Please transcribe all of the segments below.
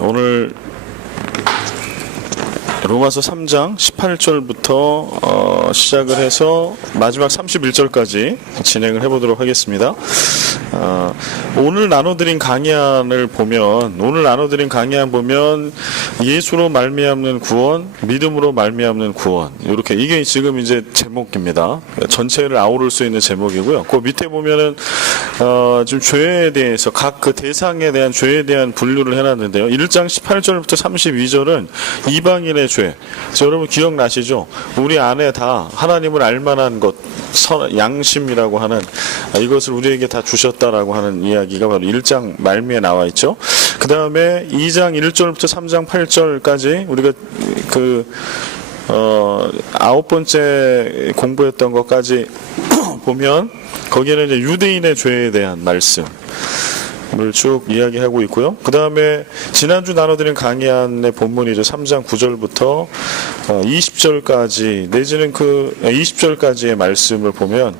오늘 로마서 3장 18절부터 시작을 해서 마지막 31절까지 진행을 해보도록 하겠습니다. 오늘 나눠드린 강의안을 보면 예수로 말미암는 구원, 믿음으로 말미암는 구원, 이렇게 이게 지금 이제 제목입니다. 전체를 아우를 수 있는 제목이고요. 그 밑에 보면은 지금 죄에 대해서 각 그 대상에 대한 죄에 대한 분류를 해놨는데요. 1장 18절부터 32절은 이방인의 죄. 여러분 기억나시죠? 우리 안에 다 하나님을 알만한 것, 양심이라고 하는 이것을 우리에게 다 주셨다라고 하는 이야기가 바로 1장 말미에 나와 있죠. 그 다음에 2장 1절부터 3장 8절까지 우리가 아홉 번째 공부했던 것까지 보면 거기에는 이제 유대인의 죄에 대한 말씀을 쭉 이야기하고 있고요. 그 다음에 지난주 나눠드린 강의안의 본문이죠. 3장 9절부터 20절까지 내지는 20절까지의 말씀을 보면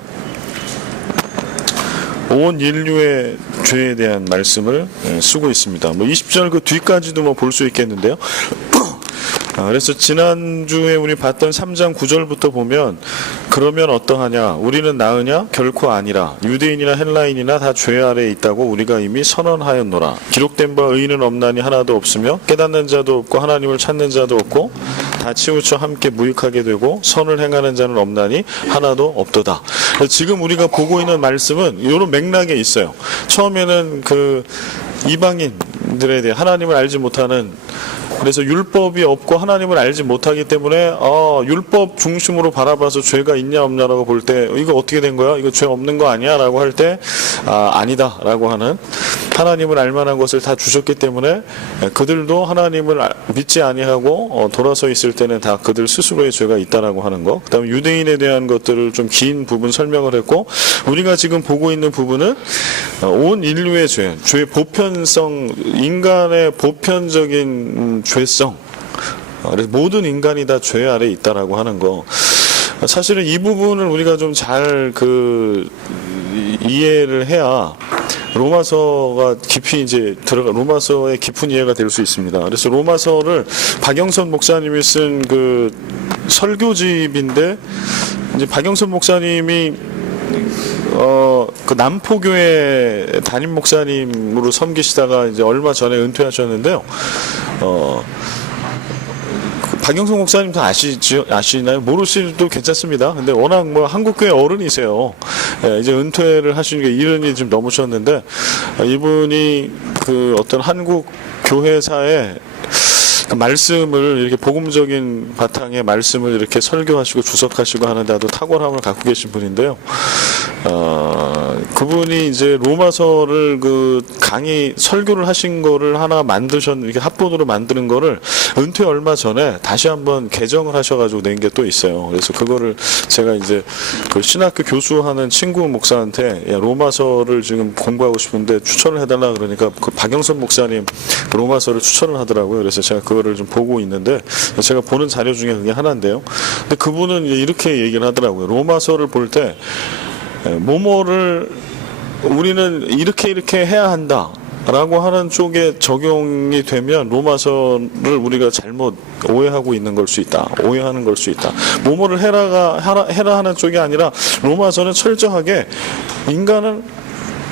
온 인류의 죄에 대한 말씀을 쓰고 있습니다. 20절 그 뒤까지도 볼 수 있겠는데요. 그래서 지난주에 우리 봤던 3장 9절부터 보면 그러면 어떠하냐? 우리는 나으냐? 결코 아니라. 유대인이나 헬라인이나 다 죄 아래에 있다고 우리가 이미 선언하였노라. 기록된 바 의인은 없나니 하나도 없으며 깨닫는 자도 없고 하나님을 찾는 자도 없고 다 치우쳐 함께 무익하게 되고 선을 행하는 자는 없나니 하나도 없도다. 지금 우리가 보고 있는 말씀은 이런 맥락에 있어요. 처음에는 이방인들에 대해 하나님을 알지 못하는, 그래서 율법이 없고 하나님을 알지 못하기 때문에 율법 중심으로 바라봐서 죄가 있냐 없냐라고 볼 때 이거 어떻게 된 거야? 이거 죄 없는 거 아니야? 라고 할 때 아니다 라고 하는, 하나님을 알만한 것을 다 주셨기 때문에 그들도 하나님을 믿지 아니하고 돌아서 있을 때는 다 그들 스스로의 죄가 있다라고 하는 거. 그 다음에 유대인에 대한 것들을 좀 긴 부분 설명을 했고, 우리가 지금 보고 있는 부분은 온 인류의 죄의 보편성, 인간의 보편적인 죄성, 그래서 모든 인간이 다 죄 아래에 있다라고 하는 거. 사실은 이 부분을 우리가 좀 잘 이해를 해야 로마서가 깊이 로마서의 깊은 이해가 될 수 있습니다. 그래서 로마서를 박영선 목사님이 쓴 설교집인데, 이제 박영선 목사님이 남포교회 담임 목사님으로 섬기시다가 이제 얼마 전에 은퇴하셨는데요. 박영선 목사님 다 아시나요? 모르시도 괜찮습니다. 근데 워낙 한국교회 어른이세요. 이제 은퇴를 하신 게 70이 좀 넘으셨는데, 이분이 어떤 한국 교회사에 말씀을 이렇게 복음적인 바탕의 말씀을 이렇게 설교하시고 주석하시고 하는데 아주 탁월함을 갖고 계신 분인데요. 그분이 이제 로마서를 설교를 하신 거를 하나 이렇게 합본으로 만드는 거를 은퇴 얼마 전에 다시 한번 개정을 하셔가지고 낸 게 또 있어요. 그래서 그거를 제가 이제 신학교 교수하는 친구 목사한테 로마서를 지금 공부하고 싶은데 추천을 해달라 그러니까 박영선 목사님 로마서를 추천을 하더라고요. 그래서 제가 그거를 좀 보고 있는데, 제가 보는 자료 중에 그게 하나인데요. 근데 그분은 이렇게 얘기를 하더라고요. 로마서를 볼 때 뭐뭐를 우리는 이렇게 해야 한다 라고 하는 쪽에 적용이 되면 로마서를 우리가 잘못 오해하고 있는 걸 수 있다. 오해하는 걸 수 있다. 뭐뭐를 해라 하는 쪽이 아니라 로마서는 철저하게 인간은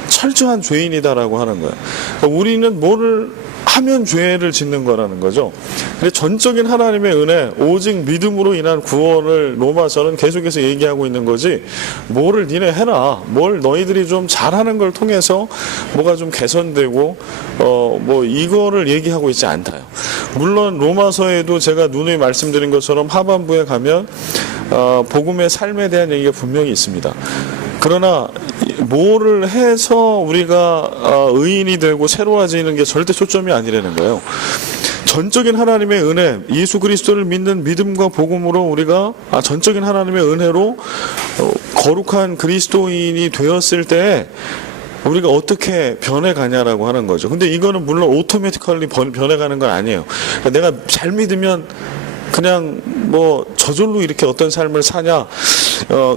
철저한 죄인이다라고 하는 거예요. 그러니까 우리는 뭐를 하면 죄를 짓는 거라는 거죠. 근데 전적인 하나님의 은혜, 오직 믿음으로 인한 구원을 로마서는 계속해서 얘기하고 있는 거지, 뭐를 니네 해라, 뭘 너희들이 좀 잘하는 걸 통해서 뭐가 좀 개선되고 이거를 얘기하고 있지 않다요. 물론 로마서에도 제가 누누이 말씀드린 것처럼 하반부에 가면 복음의 삶에 대한 얘기가 분명히 있습니다. 그러나 뭐를 해서 우리가 의인이 되고 새로워지는 게 절대 초점이 아니라는 거예요. 전적인 하나님의 은혜, 예수 그리스도를 믿는 믿음과 복음으로 우리가 전적인 하나님의 은혜로 거룩한 그리스도인이 되었을 때 우리가 어떻게 변해가냐라고 하는 거죠. 근데 이거는 물론 오토매티컬리 변해가는 건 아니에요. 그러니까 내가 잘 믿으면 그냥 저절로 이렇게 어떤 삶을 사냐,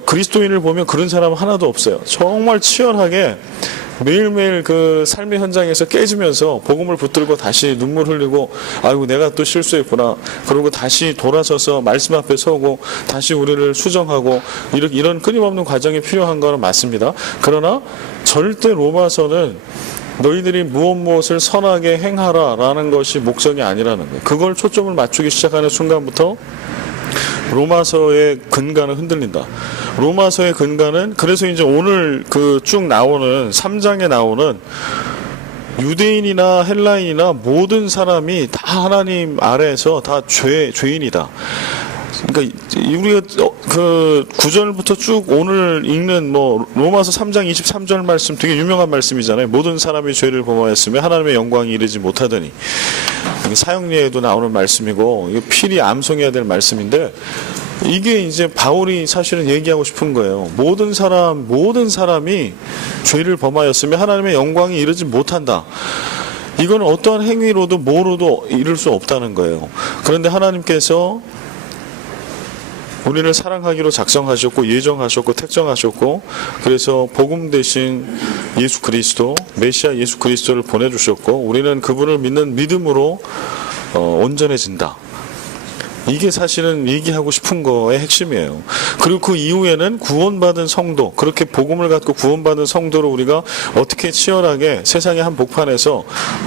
그리스도인을 보면 그런 사람은 하나도 없어요. 정말 치열하게 매일매일 그 삶의 현장에서 깨지면서 복음을 붙들고 다시 눈물 흘리고 아이고 내가 또 실수했구나. 그리고 다시 돌아서서 말씀 앞에 서고 다시 우리를 수정하고 이런 끊임없는 과정이 필요한 거는 맞습니다. 그러나 절대 로마서는 너희들이 무엇을 선하게 행하라라는 것이 목적이 아니라는 거예요. 그걸 초점을 맞추기 시작하는 순간부터 로마서의 근간은 흔들린다. 로마서의 근간은 그래서 이제 오늘 그 쭉 나오는 3장에 나오는 유대인이나 헬라인이나 모든 사람이 다 하나님 아래에서 다 죄인이다. 그러니까 우리가 그 9절부터 쭉 오늘 읽는 뭐 로마서 3장 23절 말씀 되게 유명한 말씀이잖아요. 모든 사람이 죄를 범하였으며 하나님의 영광이 이르지 못하더니. 사형리에도 나오는 말씀이고 이거 필히 암송해야 될 말씀인데 이게 이제 바울이 사실은 얘기하고 싶은 거예요. 모든 사람이 죄를 범하였으며 하나님의 영광이 이르지 못한다. 이거는 어떠한 행위로도 뭐로도 이룰 수 없다는 거예요. 그런데 하나님께서 우리를 사랑하기로 작정하셨고 예정하셨고 택정하셨고 그래서 복음 대신 예수 그리스도 메시아 예수 그리스도를 보내주셨고 우리는 그분을 믿는 믿음으로 온전해진다. 이게 사실은 얘기하고 싶은 거의 핵심이에요. 그리고 그 이후에는 구원받은 성도, 그렇게 복음을 갖고 구원받은 성도를 우리가 어떻게 치열하게 세상의 한 복판에서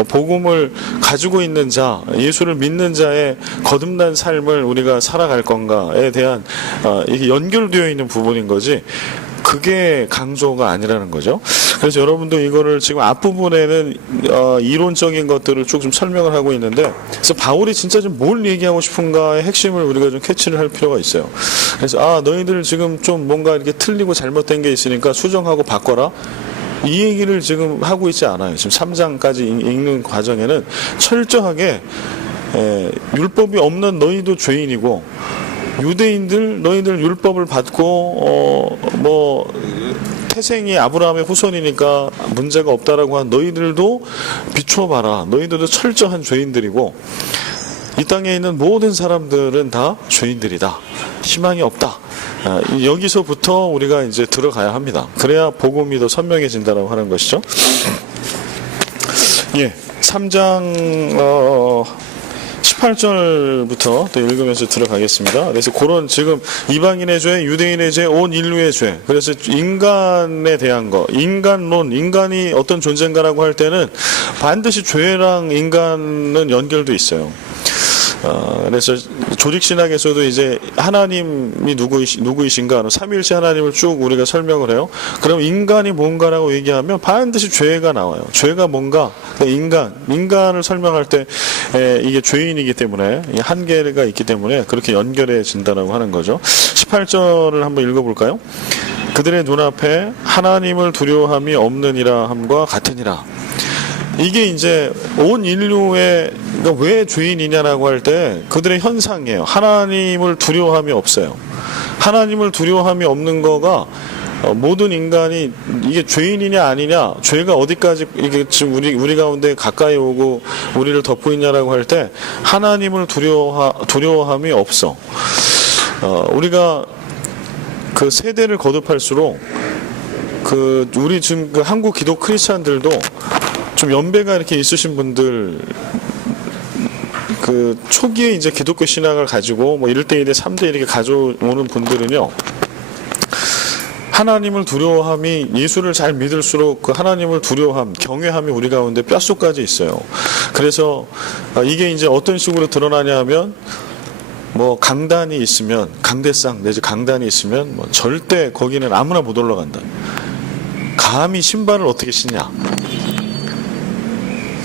복음을 가지고 있는 자, 예수를 믿는 자의 거듭난 삶을 우리가 살아갈 건가에 대한 이게 연결되어 있는 부분인 거지. 그게 강조가 아니라는 거죠. 그래서 여러분도 이거를 지금 앞부분에는 이론적인 것들을 쭉 좀 설명을 하고 있는데 그래서 바울이 진짜 좀 뭘 얘기하고 싶은가의 핵심을 우리가 좀 캐치를 할 필요가 있어요. 그래서 너희들 지금 좀 뭔가 이렇게 틀리고 잘못된 게 있으니까 수정하고 바꿔라. 이 얘기를 지금 하고 있지 않아요. 지금 3장까지 읽는 과정에는 철저하게 율법이 없는 너희도 죄인이고 유대인들 너희들 율법을 받고 태생이 아브라함의 후손이니까 문제가 없다라고 한 너희들도 비춰봐라. 너희들도 철저한 죄인들이고 이 땅에 있는 모든 사람들은 다 죄인들이다. 희망이 없다. 여기서부터 우리가 이제 들어가야 합니다. 그래야 복음이 더 선명해진다라고 하는 것이죠. 예, 3장 18절부터 또 읽으면서 들어가겠습니다. 그래서 그런 지금 이방인의 죄, 유대인의 죄, 온 인류의 죄. 그래서 인간에 대한 거, 인간론, 인간이 어떤 존재인가라고 할 때는 반드시 죄랑 인간은 연결돼 있어요. 그래서 조직신학에서도 이제 하나님이 누구이신가 삼위일체 하나님을 쭉 우리가 설명을 해요. 그럼 인간이 뭔가라고 얘기하면 반드시 죄가 나와요. 죄가 뭔가 인간을 설명할 때 이게 죄인이기 때문에 한계가 있기 때문에 그렇게 연결해진다라고 하는 거죠. 18절을 한번 읽어볼까요? 그들의 눈앞에 하나님을 두려워함이 없느니라 함과 같으니라. 이게 이제 온 인류의 그러니까 왜 죄인이냐라고 할 때 그들의 현상이에요. 하나님을 두려워함이 없어요. 하나님을 두려워함이 없는 거가 모든 인간이 이게 죄인이냐 아니냐, 죄가 어디까지 이게 지금 우리 가운데 가까이 오고 우리를 덮고 있냐라고 할 때 하나님을 두려워함이 없어. 우리가 그 세대를 거듭할수록 우리 지금 그 한국 기독 크리스찬들도 좀 연배가 이렇게 있으신 분들 그 초기에 이제 기독교 신학을 가지고 뭐 1대 1대 3대 이렇게 가져오는 분들은요. 하나님을 두려워함이 예수를 잘 믿을수록 그 하나님을 두려워함, 경외함이 우리 가운데 뼛속까지 있어요. 그래서 이게 이제 어떤 식으로 드러나냐 하면 뭐 강단이 있으면 강대상 내지 강단이 있으면 뭐 절대 거기는 아무나 못 올라간다. 감히 신발을 어떻게 신냐.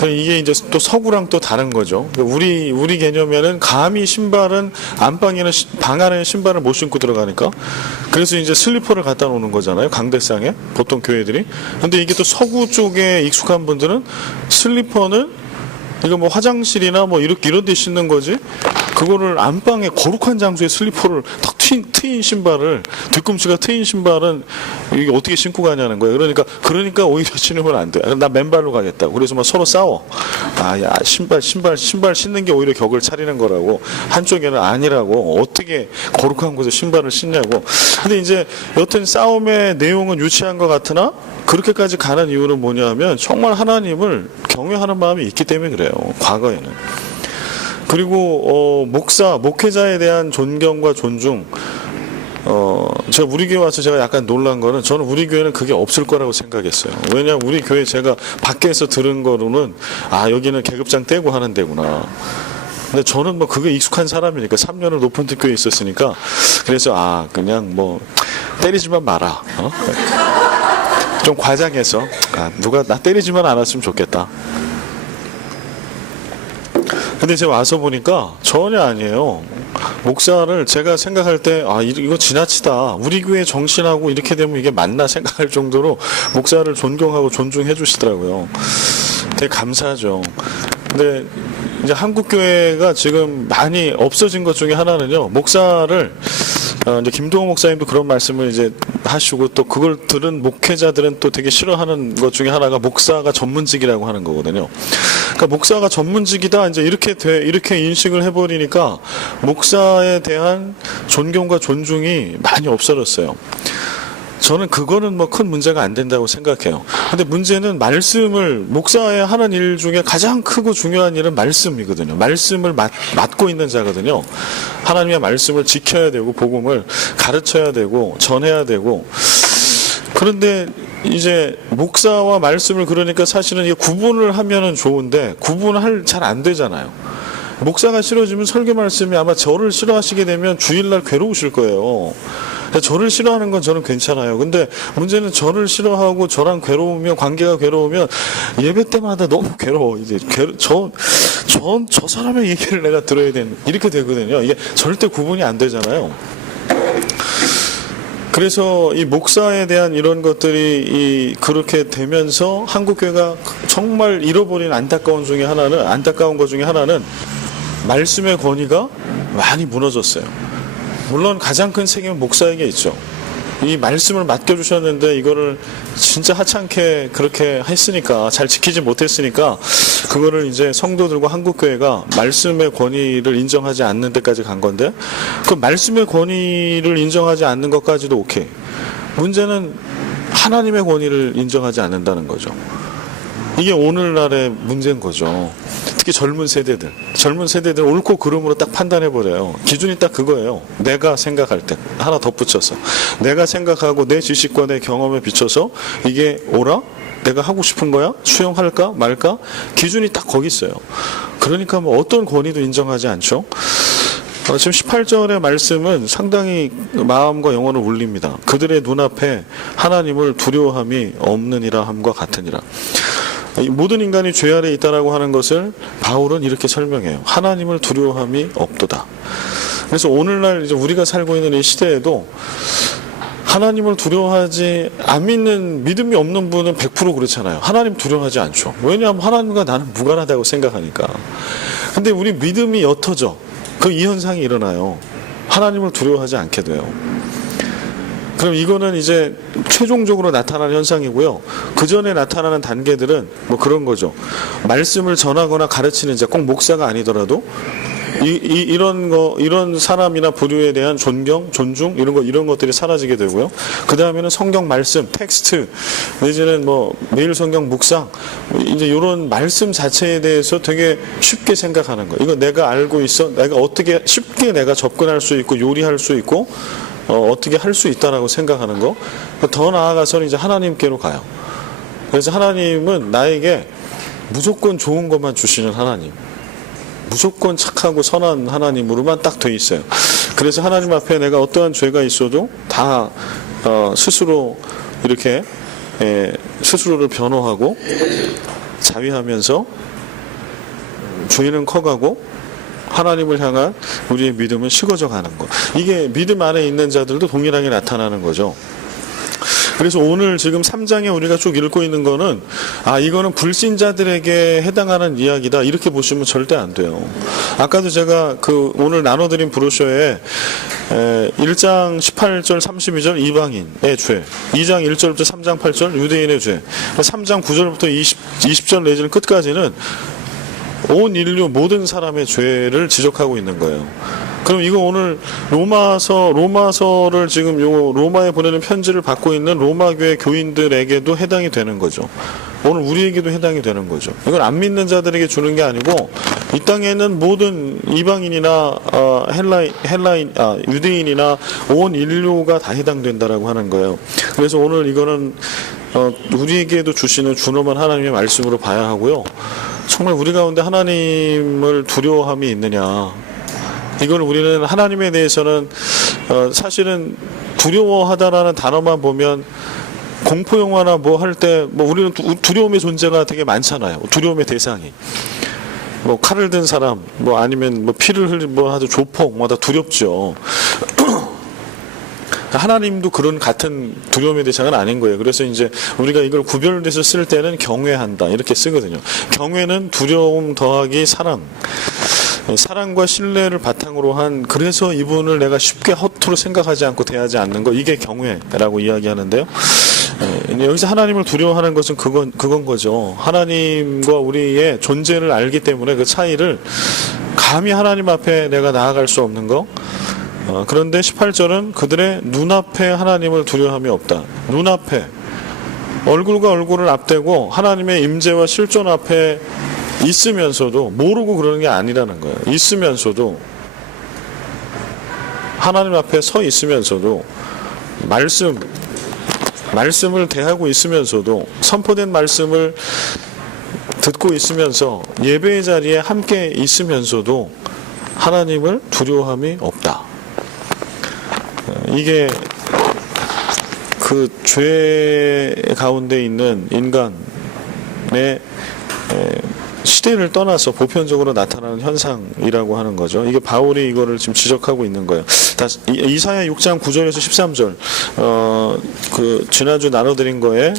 이게 이제 또 서구랑 또 다른 거죠. 우리 개념에는 감히 신발은 안방에는 방 안에는 신발을 못 신고 들어가니까 그래서 이제 슬리퍼를 갖다 놓는 거잖아요. 강대상에 보통 교회들이. 근데 이게 또 서구 쪽에 익숙한 분들은 슬리퍼는 이거 뭐 화장실이나 뭐 이런 데 신는 거지. 그거를 안방에 거룩한 장소에 슬리퍼를 탁 트인 신발을 뒤꿈치가 트인 신발은 이게 어떻게 신고 가냐는 거예요. 그러니까 오히려 신으면 안 돼. 나 맨발로 가겠다고. 그래서 막 서로 싸워. 야 신발 신는 게 오히려 격을 차리는 거라고. 한쪽에는 아니라고. 어떻게 거룩한 곳에 신발을 신냐고. 근데 이제 여튼 싸움의 내용은 유치한 것 같으나 그렇게까지 가는 이유는 뭐냐면 정말 하나님을 경외하는 마음이 있기 때문에 그래요. 과거에는. 그리고 목회자에 대한 존경과 존중, 제가 우리 교회 와서 제가 약간 놀란 거는, 저는 우리 교회는 그게 없을 거라고 생각했어요. 왜냐하면 우리 교회 제가 밖에서 들은 거로는 여기는 계급장 떼고 하는 데구나. 근데 저는 뭐 그게 익숙한 사람이니까 3년을 높은 특교에 있었으니까, 그래서 그냥 뭐 때리지만 마라, 좀 과장해서 누가 나 때리지만 않았으면 좋겠다. 근데 제가 와서 보니까 전혀 아니에요. 목사를 제가 생각할 때 이거 지나치다, 우리 교회 정신하고 이렇게 되면 이게 맞나 생각할 정도로 목사를 존경하고 존중해 주시더라고요. 되게 감사하죠. 근데 이제 한국 교회가 지금 많이 없어진 것 중에 하나는요, 목사를 이제 김동호 목사님도 그런 말씀을 이제 하시고, 또 그걸 들은 목회자들은 또 되게 싫어하는 것 중에 하나가 목사가 전문직이라고 하는 거거든요. 그러니까 목사가 전문직이다, 이제 이렇게 인식을 해버리니까 목사에 대한 존경과 존중이 많이 없어졌어요. 저는 그거는 뭐 큰 문제가 안 된다고 생각해요. 근데 문제는 목사의 하는 일 중에 가장 크고 중요한 일은 말씀이거든요. 말씀을 맡고 있는 자거든요. 하나님의 말씀을 지켜야 되고, 복음을 가르쳐야 되고, 전해야 되고. 그런데 이제 목사와 말씀을, 그러니까 사실은 이게 구분을 하면은 좋은데, 잘 안 되잖아요. 목사가 싫어지면 설교 말씀이, 아마 저를 싫어하시게 되면 주일날 괴로우실 거예요. 저를 싫어하는 건 저는 괜찮아요. 근데 문제는 저를 싫어하고 저랑 관계가 괴로우면 예배 때마다 너무 괴로워. 이제 저 사람의 얘기를 내가 들어야 되는, 이렇게 되거든요. 이게 절대 구분이 안 되잖아요. 그래서 이 목사에 대한 이런 것들이 그렇게 되면서 한국교회가 정말 잃어버린 안타까운 것 중에 하나는 말씀의 권위가 많이 무너졌어요. 물론 가장 큰 책임은 목사에게 있죠. 이 말씀을 맡겨주셨는데 이거를 진짜 하찮게 그렇게 했으니까, 잘 지키지 못했으니까, 그거를 이제 성도들과 한국교회가 말씀의 권위를 인정하지 않는 데까지 간 건데, 그 말씀의 권위를 인정하지 않는 것까지도 오케이. 문제는 하나님의 권위를 인정하지 않는다는 거죠. 이게 오늘날의 문제인 거죠. 특히 젊은 세대들 옳고 그름으로 딱 판단해버려요. 기준이 딱 그거예요. 내가 생각할 때 하나 덧붙여서, 내가 생각하고 내 지식과 내 경험에 비춰서 이게 옳아? 내가 하고 싶은 거야? 수용할까 말까? 기준이 딱 거기 있어요. 그러니까 뭐 어떤 권위도 인정하지 않죠. 지금 18절의 말씀은 상당히 마음과 영혼을 울립니다. 그들의 눈앞에 하나님을 두려워함이 없느니라 함과 같으니라. 모든 인간이 죄 아래 있다라고 하는 것을 바울은 이렇게 설명해요. 하나님을 두려워함이 없도다. 그래서 오늘날 이제 우리가 살고 있는 이 시대에도 하나님을 두려워하지 안 믿음이 없는 분은 100% 그렇잖아요. 하나님 두려워하지 않죠. 왜냐하면 하나님과 나는 무관하다고 생각하니까. 근데 우리 믿음이 옅어져. 이 현상이 일어나요. 하나님을 두려워하지 않게 돼요. 그럼 이거는 이제 최종적으로 나타나는 현상이고요. 그 전에 나타나는 단계들은 뭐 그런 거죠. 말씀을 전하거나 가르치는 자, 꼭 목사가 아니더라도 이런 사람이나 부류에 대한 존경, 존중, 이런 것들이 사라지게 되고요. 그 다음에는 성경 말씀, 텍스트, 내지는 뭐 매일 성경 묵상, 이제 이런 말씀 자체에 대해서 되게 쉽게 생각하는 거. 이거 내가 알고 있어, 내가 어떻게 쉽게 내가 접근할 수 있고 요리할 수 있고 어떻게 할 수 있다라고 생각하는 거. 더 나아가서는 이제 하나님께로 가요. 그래서 하나님은 나에게 무조건 좋은 것만 주시는 하나님, 무조건 착하고 선한 하나님으로만 딱 돼 있어요. 그래서 하나님 앞에 내가 어떠한 죄가 있어도 다 스스로 이렇게 스스로를 변호하고 자위하면서 죄는 커가고 하나님을 향한 우리의 믿음은 식어져 가는 것. 이게 믿음 안에 있는 자들도 동일하게 나타나는 거죠. 그래서 오늘 지금 3장에 우리가 쭉 읽고 있는 거는 이거는 불신자들에게 해당하는 이야기다, 이렇게 보시면 절대 안 돼요. 아까도 제가 오늘 나눠드린 브로셔에 1장 18절 32절 이방인의 죄, 2장 1절부터 3장 8절 유대인의 죄, 3장 9절부터 20절 내지는 끝까지는 온 인류 모든 사람의 죄를 지적하고 있는 거예요. 그럼 이거 오늘 로마서를 지금 요 로마에 보내는 편지를 받고 있는 로마 교회 교인들에게도 해당이 되는 거죠. 오늘 우리에게도 해당이 되는 거죠. 이건 안 믿는 자들에게 주는 게 아니고 이 땅에는 모든 이방인이나 유대인이나 온 인류가 다 해당된다라고 하는 거예요. 그래서 오늘 이거는 우리에게도 주시는 준엄한 하나님의 말씀으로 봐야 하고요. 정말 우리 가운데 하나님을 두려워함이 있느냐. 이걸 우리는 하나님에 대해서는 사실은 두려워하다라는 단어만 보면 공포 영화나 뭐 할 때 뭐 우리는 두려움의 존재가 되게 많잖아요. 두려움의 대상이 뭐 칼을 든 사람 뭐 아니면 뭐 피를 흘린 뭐 아주 조폭 뭐 다 두렵죠. 하나님도 그런 같은 두려움의 대상은 아닌 거예요. 그래서 이제 우리가 이걸 구별돼서 쓸 때는 경외한다 이렇게 쓰거든요. 경외는 두려움 더하기 사랑과 신뢰를 바탕으로 한, 그래서 이분을 내가 쉽게 허투루 생각하지 않고 대하지 않는 거, 이게 경외라고 이야기하는데요. 여기서 하나님을 두려워하는 것은 그건 거죠. 하나님과 우리의 존재를 알기 때문에 그 차이를 감히 하나님 앞에 내가 나아갈 수 없는 거. 그런데 18절은 그들의 눈앞에 하나님을 두려워함이 없다. 눈앞에 얼굴과 얼굴을 앞대고 하나님의 임재와 실존 앞에 있으면서도 모르고 그러는 게 아니라는 거예요. 있으면서도 하나님 앞에 서 있으면서도 말씀을 대하고 있으면서도 선포된 말씀을 듣고 있으면서 예배의 자리에 함께 있으면서도 하나님을 두려워함이 없다. 이게 그 죄 가운데 있는 인간의 시대를 떠나서 보편적으로 나타나는 현상이라고 하는 거죠. 이게 바울이 이거를 지금 지적하고 있는 거예요. 이사야 6장 9절에서 13절 그 지난주 나눠드린 거에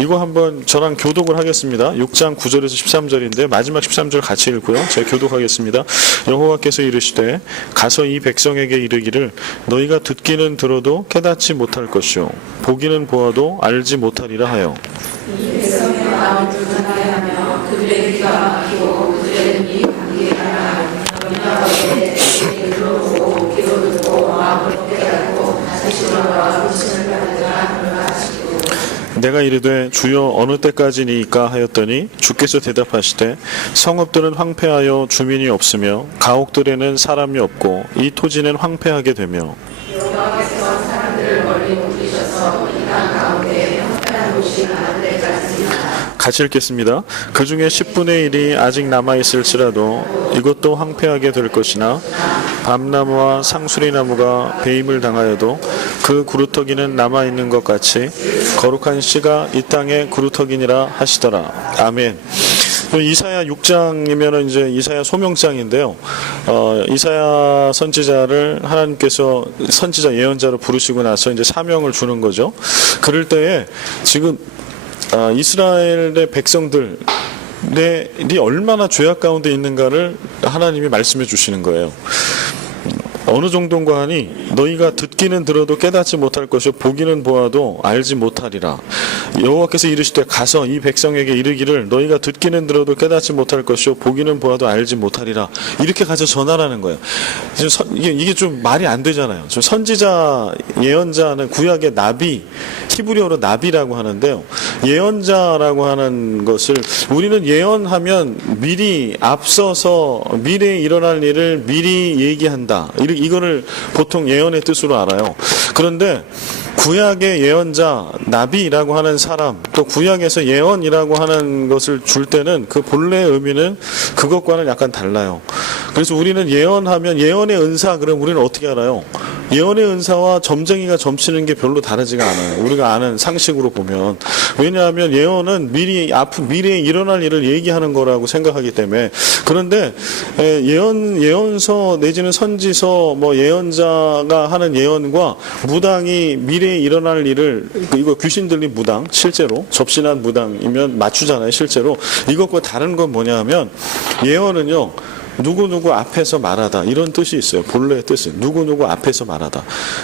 이거 한번 저랑 교독을 하겠습니다. 6장 9절에서 13절인데 마지막 13절 같이 읽고요. 제가 교독하겠습니다. 여호와께서 이르시되 가서 이 백성에게 이르기를 너희가 듣기는 들어도 깨닫지 못할 것이요 보기는 보아도 알지 못하리라 하여 이 백성의 마음을 불편하게 하며 그들의 귀가 막히고 그들의 눈이 감기게 하라. 너희가 내 얘기를 들어보고 귀로 듣고 마음을 깨닫고 다시 돌아와 고침을 받으라. 내가 이르되 주여 어느 때까지니까 하였더니 주께서 대답하시되 성읍들은 황폐하여 주민이 없으며 가옥들에는 사람이 없고 이 토지는 황폐하게 되며 여호와께서 사람들을 멀리 옮기셔서 이 땅 가운데 황폐한 곳이 많은 데까지니라. 같이 읽겠습니다. 그 중에 10분의 1이 아직 남아있을지라도 이것도 황폐하게 될 것이나 밤나무와 상수리나무가 배임을 당하여도 그 구루터기는 남아있는 것 같이 거룩한 씨가 이 땅의 구루터기니라 하시더라. 아멘. 이사야 6장이면은 이제 이사야 소명장인데요. 이사야 선지자를 하나님께서 선지자 예언자로 부르시고 나서 이제 사명을 주는 거죠. 그럴 때에 지금 이스라엘의 백성들이 얼마나 죄악 가운데 있는가를 하나님이 말씀해 주시는 거예요. 어느 정도인가 하니 너희가 듣기는 들어도 깨닫지 못할 것이요 보기는 보아도 알지 못하리라. 여호와께서 이르시되 가서 이 백성에게 이르기를 너희가 듣기는 들어도 깨닫지 못할 것이요 보기는 보아도 알지 못하리라. 이렇게 가서 전하라는 거예요. 이게 좀 말이 안 되잖아요. 선지자 예언자는 구약의 나비, 히브리어로 나비라고 하는데요. 예언자라고 하는 것을 우리는 예언하면 미리 앞서서 미래에 일어날 일을 미리 얘기한다. 이거를 보통 예언의 뜻으로 알아요. 그런데 구약의 예언자, 나비라고 하는 사람, 또 구약에서 예언이라고 하는 것을 줄 때는 그 본래의 의미는 그것과는 약간 달라요. 그래서 우리는 예언하면 예언의 은사, 그럼 우리는 어떻게 알아요? 예언의 은사와 점쟁이가 점치는 게 별로 다르지가 않아요. 우리가 아는 상식으로 보면. 왜냐하면 예언은 미래에 일어날 일을 얘기하는 거라고 생각하기 때문에. 그런데 예언서 내지는 선지서 뭐 예언자가 하는 예언과 무당이 미래에 일어날 일을, 이거 귀신 들린 무당, 실제로 접신한 무당이면 맞추잖아요. 실제로 이것과 다른 건 뭐냐면 예언은요, 누구누구 앞에서 말하다, 이런 뜻이 있어요. 본래의 뜻은 누구누구 앞에서 말하다.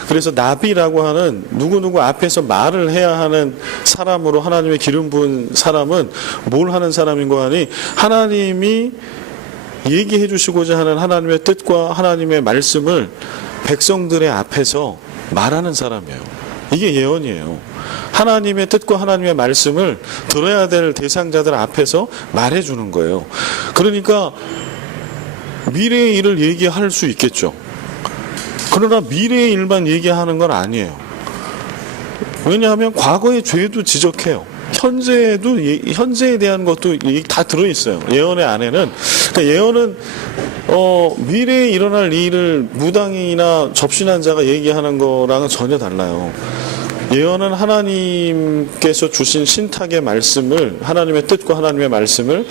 그래서 나비라고 하는 누구누구 앞에서 말을 해야 하는 사람으로 하나님의 기름 부은 사람은 뭘 하는 사람인 거 하니 하나님이 얘기해 주시고자 하는 하나님의 뜻과 하나님의 말씀을 백성들의 앞에서 말하는 사람이에요. 이게 예언이에요. 하나님의 뜻과 하나님의 말씀을 들어야 될 대상자들 앞에서 말해 주는 거예요. 그러니까 미래의 일을 얘기할 수 있겠죠. 그러나 미래의 일만 얘기하는 건 아니에요. 왜냐하면 과거의 죄도 지적해요. 현재에도 현재에 대한 것도 다 들어있어요. 예언의 안에는. 그러니까 예언은 미래에 일어날 일을 무당이나 접신한 자가 얘기하는 거랑은 전혀 달라요. 예언은 하나님께서 주신 신탁의 말씀을, 하나님의 뜻과 하나님의 말씀을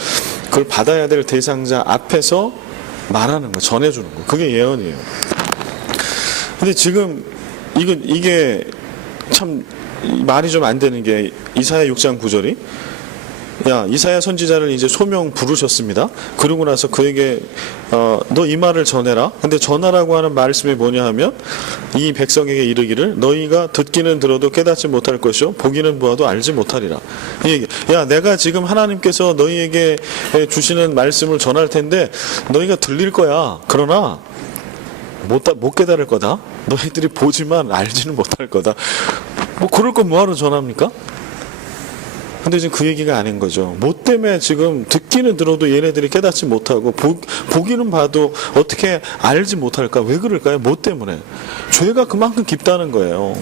그걸 받아야 될 대상자 앞에서 말하는 거, 전해주는 거. 그게 예언이에요. 근데 지금 이게 참 말이 좀 안 되는 게 이사야 6장 9절이 야, 이사야 선지자를 이제 소명 부르셨습니다. 그러고 나서 그에게 너 이 말을 전해라. 근데 전하라고 하는 말씀이 뭐냐 하면 이 백성에게 이르기를 너희가 듣기는 들어도 깨닫지 못할 것이요 보기는 보아도 알지 못하리라. 이 얘기. 야, 내가 지금 하나님께서 너희에게 주시는 말씀을 전할 텐데 너희가 들릴 거야. 그러나 못 깨달을 거다. 너희들이 보지만 알지는 못할 거다. 뭐 그럴 건 뭐하러 전합니까? 근데 지금 그 얘기가 아닌 거죠. 뭐 때문에 지금 듣기는 들어도 얘네들이 깨닫지 못하고 보기는 봐도 어떻게 알지 못할까? 왜 그럴까요? 뭐 때문에? 죄가 그만큼 깊다는 거예요.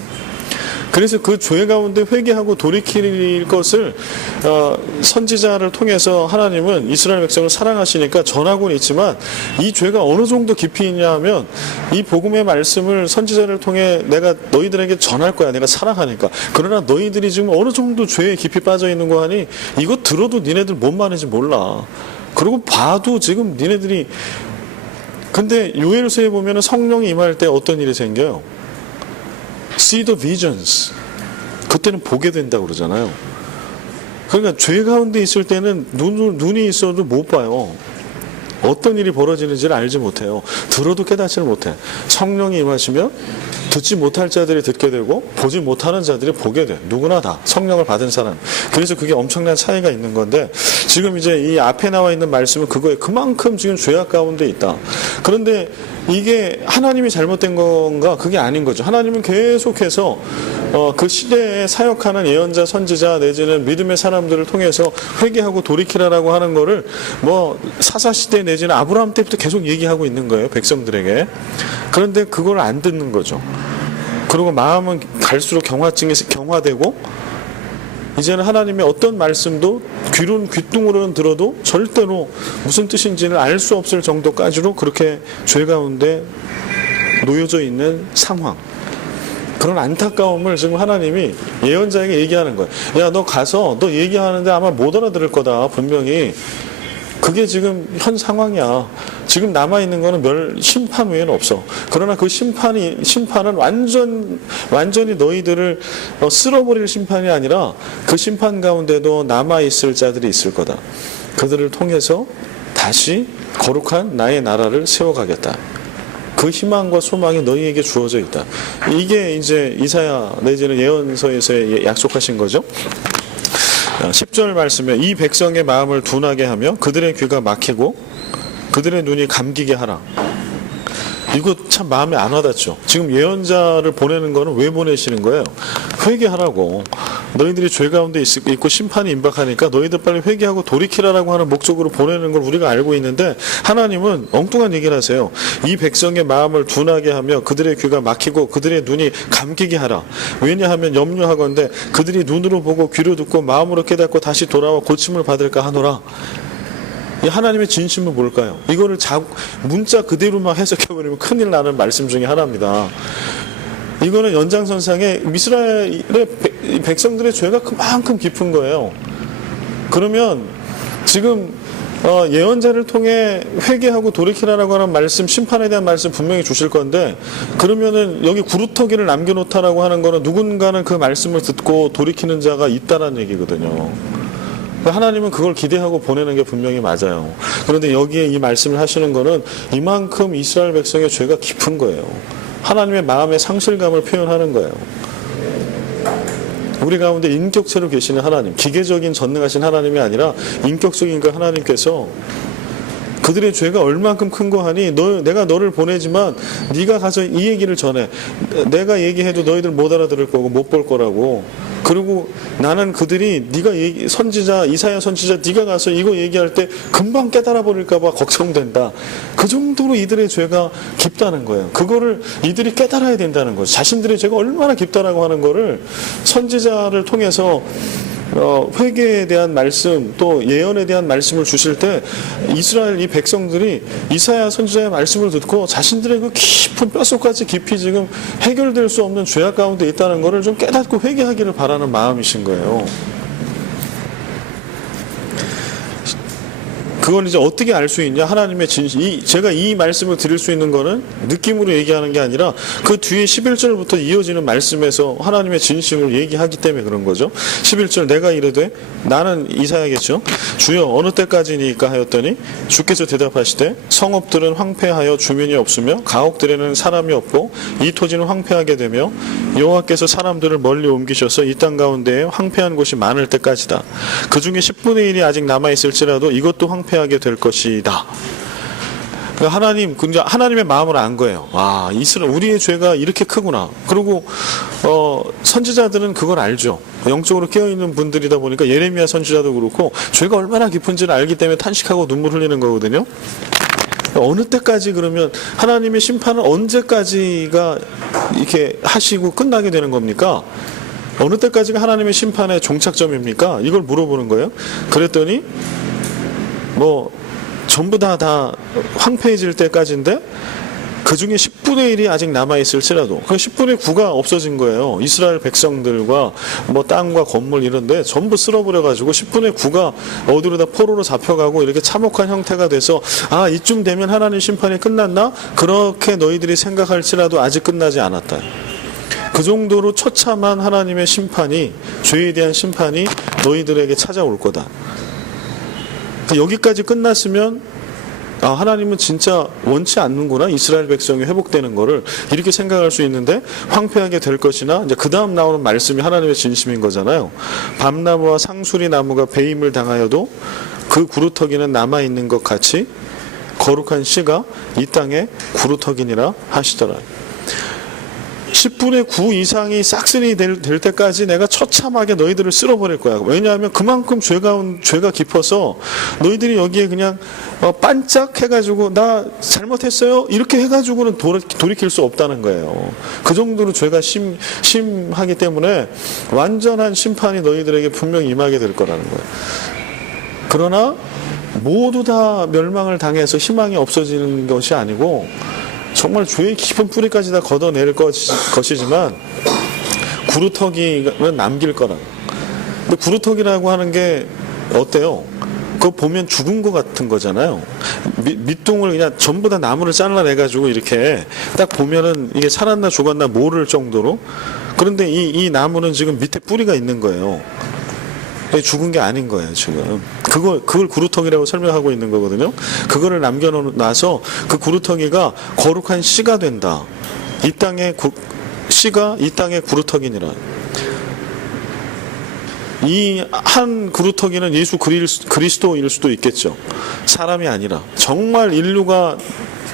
그래서 그 죄 가운데 회개하고 돌이킬 것을 선지자를 통해서 하나님은 이스라엘 백성을 사랑하시니까 전하고는 있지만 이 죄가 어느 정도 깊이 있냐 하면 이 복음의 말씀을 선지자를 통해 내가 너희들에게 전할 거야. 내가 사랑하니까. 그러나 너희들이 지금 어느 정도 죄에 깊이 빠져 있는 거 하니 이거 들어도 니네들 뭔 말인지 몰라. 그리고 봐도 지금 니네들이 근데 요엘서에 보면 성령이 임할 때 어떤 일이 생겨요? See the visions. 그때는 보게 된다고 그러잖아요. 그러니까 죄 가운데 있을 때는 눈이 있어도 못 봐요. 어떤 일이 벌어지는지를 알지 못해요. 들어도 깨닫지를 못해. 성령이 임하시면 듣지 못할 자들이 듣게 되고 보지 못하는 자들이 보게 돼. 누구나 다 성령을 받은 사람. 그래서 그게 엄청난 차이가 있는 건데 지금 이제 이 앞에 나와 있는 말씀은 그거에 그만큼 지금 죄악 가운데 있다. 그런데 이게 하나님이 잘못된 건가? 그게 아닌 거죠. 하나님은 계속해서 그 시대에 사역하는 예언자, 선지자 내지는 믿음의 사람들을 통해서 회개하고 돌이키라라고 하는 거를 뭐 사사시대 내지는 아브라함 때부터 계속 얘기하고 있는 거예요. 백성들에게. 그런데 그걸 안 듣는 거죠. 그리고 마음은 갈수록 경화증이 경화되고 이제는 하나님의 어떤 말씀도 귓등으로는 들어도 절대로 무슨 뜻인지는 알 수 없을 정도까지로 그렇게 죄 가운데 놓여져 있는 상황. 그런 안타까움을 지금 하나님이 예언자에게 얘기하는 거예요. 야, 너 가서 너 얘기하는데 아마 못 알아들을 거다. 분명히. 그게 지금 현 상황이야. 지금 남아있는 거는 심판 외에는 없어. 그러나 그 심판은 완전히 너희들을 쓸어버릴 심판이 아니라 그 심판 가운데도 남아있을 자들이 있을 거다. 그들을 통해서 다시 거룩한 나의 나라를 세워가겠다. 그 희망과 소망이 너희에게 주어져 있다. 이게 이제 이사야 내지는 예언서에서 약속하신 거죠. 10절 말씀에 이 백성의 마음을 둔하게 하며 그들의 귀가 막히고 그들의 눈이 감기게 하라. 이거 참 마음에 안 와닿죠. 지금 예언자를 보내는 거는 왜 보내시는 거예요? 회개하라고. 너희들이 죄 가운데 있고 심판이 임박하니까 너희들 빨리 회개하고 돌이키라라고 하는 목적으로 보내는 걸 우리가 알고 있는데 하나님은 엉뚱한 얘기를 하세요. 이 백성의 마음을 둔하게 하며 그들의 귀가 막히고 그들의 눈이 감기게 하라. 왜냐하면 염려하건대 그들이 눈으로 보고 귀로 듣고 마음으로 깨닫고 다시 돌아와 고침을 받을까 하노라. 이 하나님의 진심은 뭘까요? 이거를 문자 그대로만 해석해버리면 큰일 나는 말씀 중에 하나입니다. 이거는 연장선상에 이스라엘의 백성들의 죄가 그만큼 깊은 거예요. 그러면 지금 예언자를 통해 회개하고 돌이키라라고 하는 말씀, 심판에 대한 말씀 분명히 주실 건데 그러면은 여기 구루터기를 남겨놓다라고 하는 거는 누군가는 그 말씀을 듣고 돌이키는 자가 있다라는 얘기거든요. 하나님은 그걸 기대하고 보내는 게 분명히 맞아요. 그런데 여기에 이 말씀을 하시는 거는 이만큼 이스라엘 백성의 죄가 깊은 거예요. 하나님의 마음의 상실감을 표현하는 거예요. 우리 가운데 인격체로 계시는 하나님, 기계적인 전능하신 하나님이 아니라 인격적인 그 하나님께서 그들의 죄가 얼만큼 큰 거 하니 내가 너를 보내지만 네가 가서 이 얘기를 전해. 내가 얘기해도 너희들 못 알아들을 거고 못 볼 거라고. 그리고 나는 그들이 네가 선지자 이사야 선지자 네가 가서 이거 얘기할 때 금방 깨달아 버릴까 봐 걱정된다. 그 정도로 이들의 죄가 깊다는 거예요. 그거를 이들이 깨달아야 된다는 거죠. 자신들의 죄가 얼마나 깊다라고 하는 거를 선지자를 통해서 회개에 대한 말씀 또 예언에 대한 말씀을 주실 때 이스라엘 이 백성들이 이사야 선지자의 말씀을 듣고 자신들의 그 깊은 뼛속까지 깊이 지금 해결될 수 없는 죄악 가운데 있다는 것을 좀 깨닫고 회개하기를 바라는 마음이신 거예요. 그걸 이제 어떻게 알 수 있냐? 하나님의 진실. 제가 이 말씀을 드릴 수 있는 거는 느낌으로 얘기하는 게 아니라 그 뒤에 11절부터 이어지는 말씀에서 하나님의 진심을 얘기하기 때문에 그런 거죠. 11절 내가 이르되 나는 이사야겠죠. 주여 어느 때까지니까 하였더니 주께서 대답하시되 성읍들은 황폐하여 주민이 없으며 가옥들에는 사람이 없고 이 토지는 황폐하게 되며 여호와께서 사람들을 멀리 옮기셔서 이 땅 가운데에 황폐한 곳이 많을 때까지다. 그 중에 10분의 1이 아직 남아있을지라도 이것도 황폐하게 될 것이다. 하나님의 마음을 안 거예요. 와, 우리의 죄가 이렇게 크구나. 그리고 선지자들은 그걸 알죠. 영적으로 깨어있는 분들이다 보니까 예레미야 선지자도 그렇고 죄가 얼마나 깊은지를 알기 때문에 탄식하고 눈물 흘리는 거거든요. 어느 때까지 그러면 하나님의 심판은 언제까지가 이렇게 하시고 끝나게 되는 겁니까? 어느 때까지가 하나님의 심판의 종착점입니까? 이걸 물어보는 거예요. 그랬더니 전부 다 황폐해질 때까지인데 그 중에 10분의 1이 아직 남아있을지라도 그 10분의 9가 없어진 거예요. 이스라엘 백성들과 땅과 건물 이런데 전부 쓸어버려가지고 10분의 9가 어디로다 포로로 잡혀가고 이렇게 참혹한 형태가 돼서 이쯤 되면 하나님 심판이 끝났나? 그렇게 너희들이 생각할지라도 아직 끝나지 않았다. 그 정도로 처참한 하나님의 심판이 죄에 대한 심판이 너희들에게 찾아올 거다. 여기까지 끝났으면 하나님은 진짜 원치 않는구나. 이스라엘 백성이 회복되는 거를 이렇게 생각할 수 있는데 황폐하게 될 것이나 이제 그 다음 나오는 말씀이 하나님의 진심인 거잖아요. 밤나무와 상수리 나무가 배임을 당하여도 그 구루터기는 남아있는 것 같이 거룩한 씨가 이 땅에 구루터기니라 하시더라. 10분의 9 이상이 싹쓸이 될 때까지 내가 처참하게 너희들을 쓸어버릴 거야. 왜냐하면 그만큼 죄가 깊어서 너희들이 여기에 그냥 반짝 해가지고 나 잘못했어요 이렇게 해가지고는 돌이킬 수 없다는 거예요. 그 정도로 죄가 심하기 때문에 완전한 심판이 너희들에게 분명히 임하게 될 거라는 거예요. 그러나 모두 다 멸망을 당해서 희망이 없어지는 것이 아니고 정말 죄의 깊은 뿌리까지 다 걷어낼 것이지만 구루터기는 남길 거라. 근데 구루터기라고 하는 게 어때요? 그거 보면 죽은 것 같은 거잖아요. 밑둥을 그냥 전부 다 나무를 잘라내가지고 이렇게 딱 보면은 이게 살았나 죽었나 모를 정도로. 그런데 이 나무는 지금 밑에 뿌리가 있는 거예요. 죽은 게 아닌 거예요, 지금. 그걸 구루터기라고 설명하고 있는 거거든요. 그거를 남겨놔서 그 구루터기가 거룩한 씨가 된다. 씨가 이 땅의 구루터기니라. 이 한 구루터기는 예수 그리스도일 수도 있겠죠. 사람이 아니라. 정말 인류가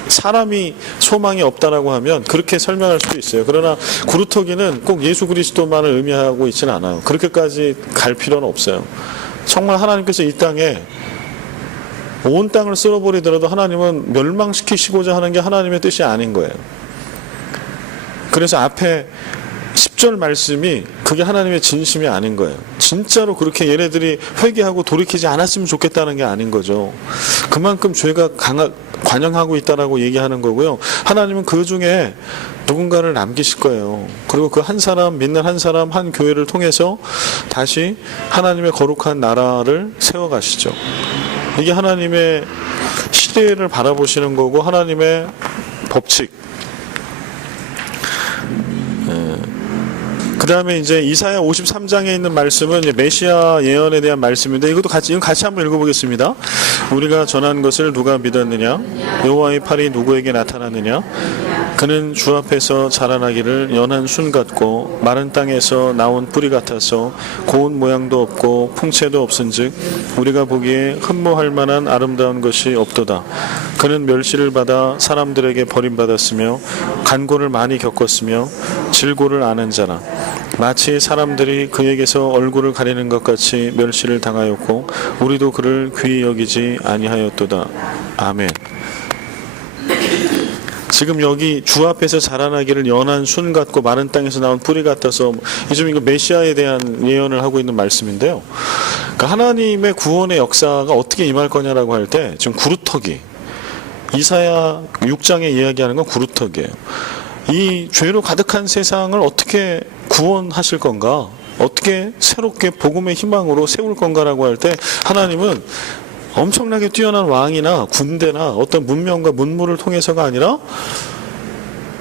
사람이 소망이 없다라고 하면 그렇게 설명할 수도 있어요. 그러나 구루터기는 꼭 예수 그리스도만을 의미하고 있지는 않아요. 그렇게까지 갈 필요는 없어요. 정말 하나님께서 이 땅에 온 땅을 쓸어버리더라도 하나님은 멸망시키시고자 하는 게 하나님의 뜻이 아닌 거예요. 그래서 앞에 10절 말씀이 그게 하나님의 진심이 아닌 거예요. 진짜로 그렇게 얘네들이 회개하고 돌이키지 않았으면 좋겠다는 게 아닌 거죠. 그만큼 죄가 관영하고 있다라고 얘기하는 거고요. 하나님은 그 중에 누군가를 남기실 거예요. 그리고 그 한 사람, 믿는 한 사람, 한 교회를 통해서 다시 하나님의 거룩한 나라를 세워가시죠. 이게 하나님의 시대를 바라보시는 거고 하나님의 법칙. 그 다음에 이제 이사야 53장에 있는 말씀은 이제 메시아 예언에 대한 말씀인데 이건 같이 한번 읽어보겠습니다. 우리가 전한 것을 누가 믿었느냐? 여호와의 팔이 누구에게 나타났느냐? 그는 주 앞에서 자라나기를 연한 순 같고 마른 땅에서 나온 뿌리 같아서 고운 모양도 없고 풍채도 없은즉 우리가 보기에 흠모할 만한 아름다운 것이 없도다. 그는 멸시를 받아 사람들에게 버림받았으며 간고를 많이 겪었으며 질고를 아는 자라. 마치 사람들이 그에게서 얼굴을 가리는 것 같이 멸시를 당하였고 우리도 그를 귀히 여기지 아니하였도다. 아멘. 지금 여기 주 앞에서 자라나기를 연한 순 같고 마른 땅에서 나온 뿌리 같아서 요즘 이거 메시아에 대한 예언을 하고 있는 말씀인데요. 그러니까 하나님의 구원의 역사가 어떻게 임할 거냐라고 할 때 지금 구루터기, 이사야 6장에 이야기하는 건 구루터기예요. 이 죄로 가득한 세상을 어떻게 구원하실 건가? 어떻게 새롭게 복음의 희망으로 세울 건가라고 할 때 하나님은 엄청나게 뛰어난 왕이나 군대나 어떤 문명과 문물을 통해서가 아니라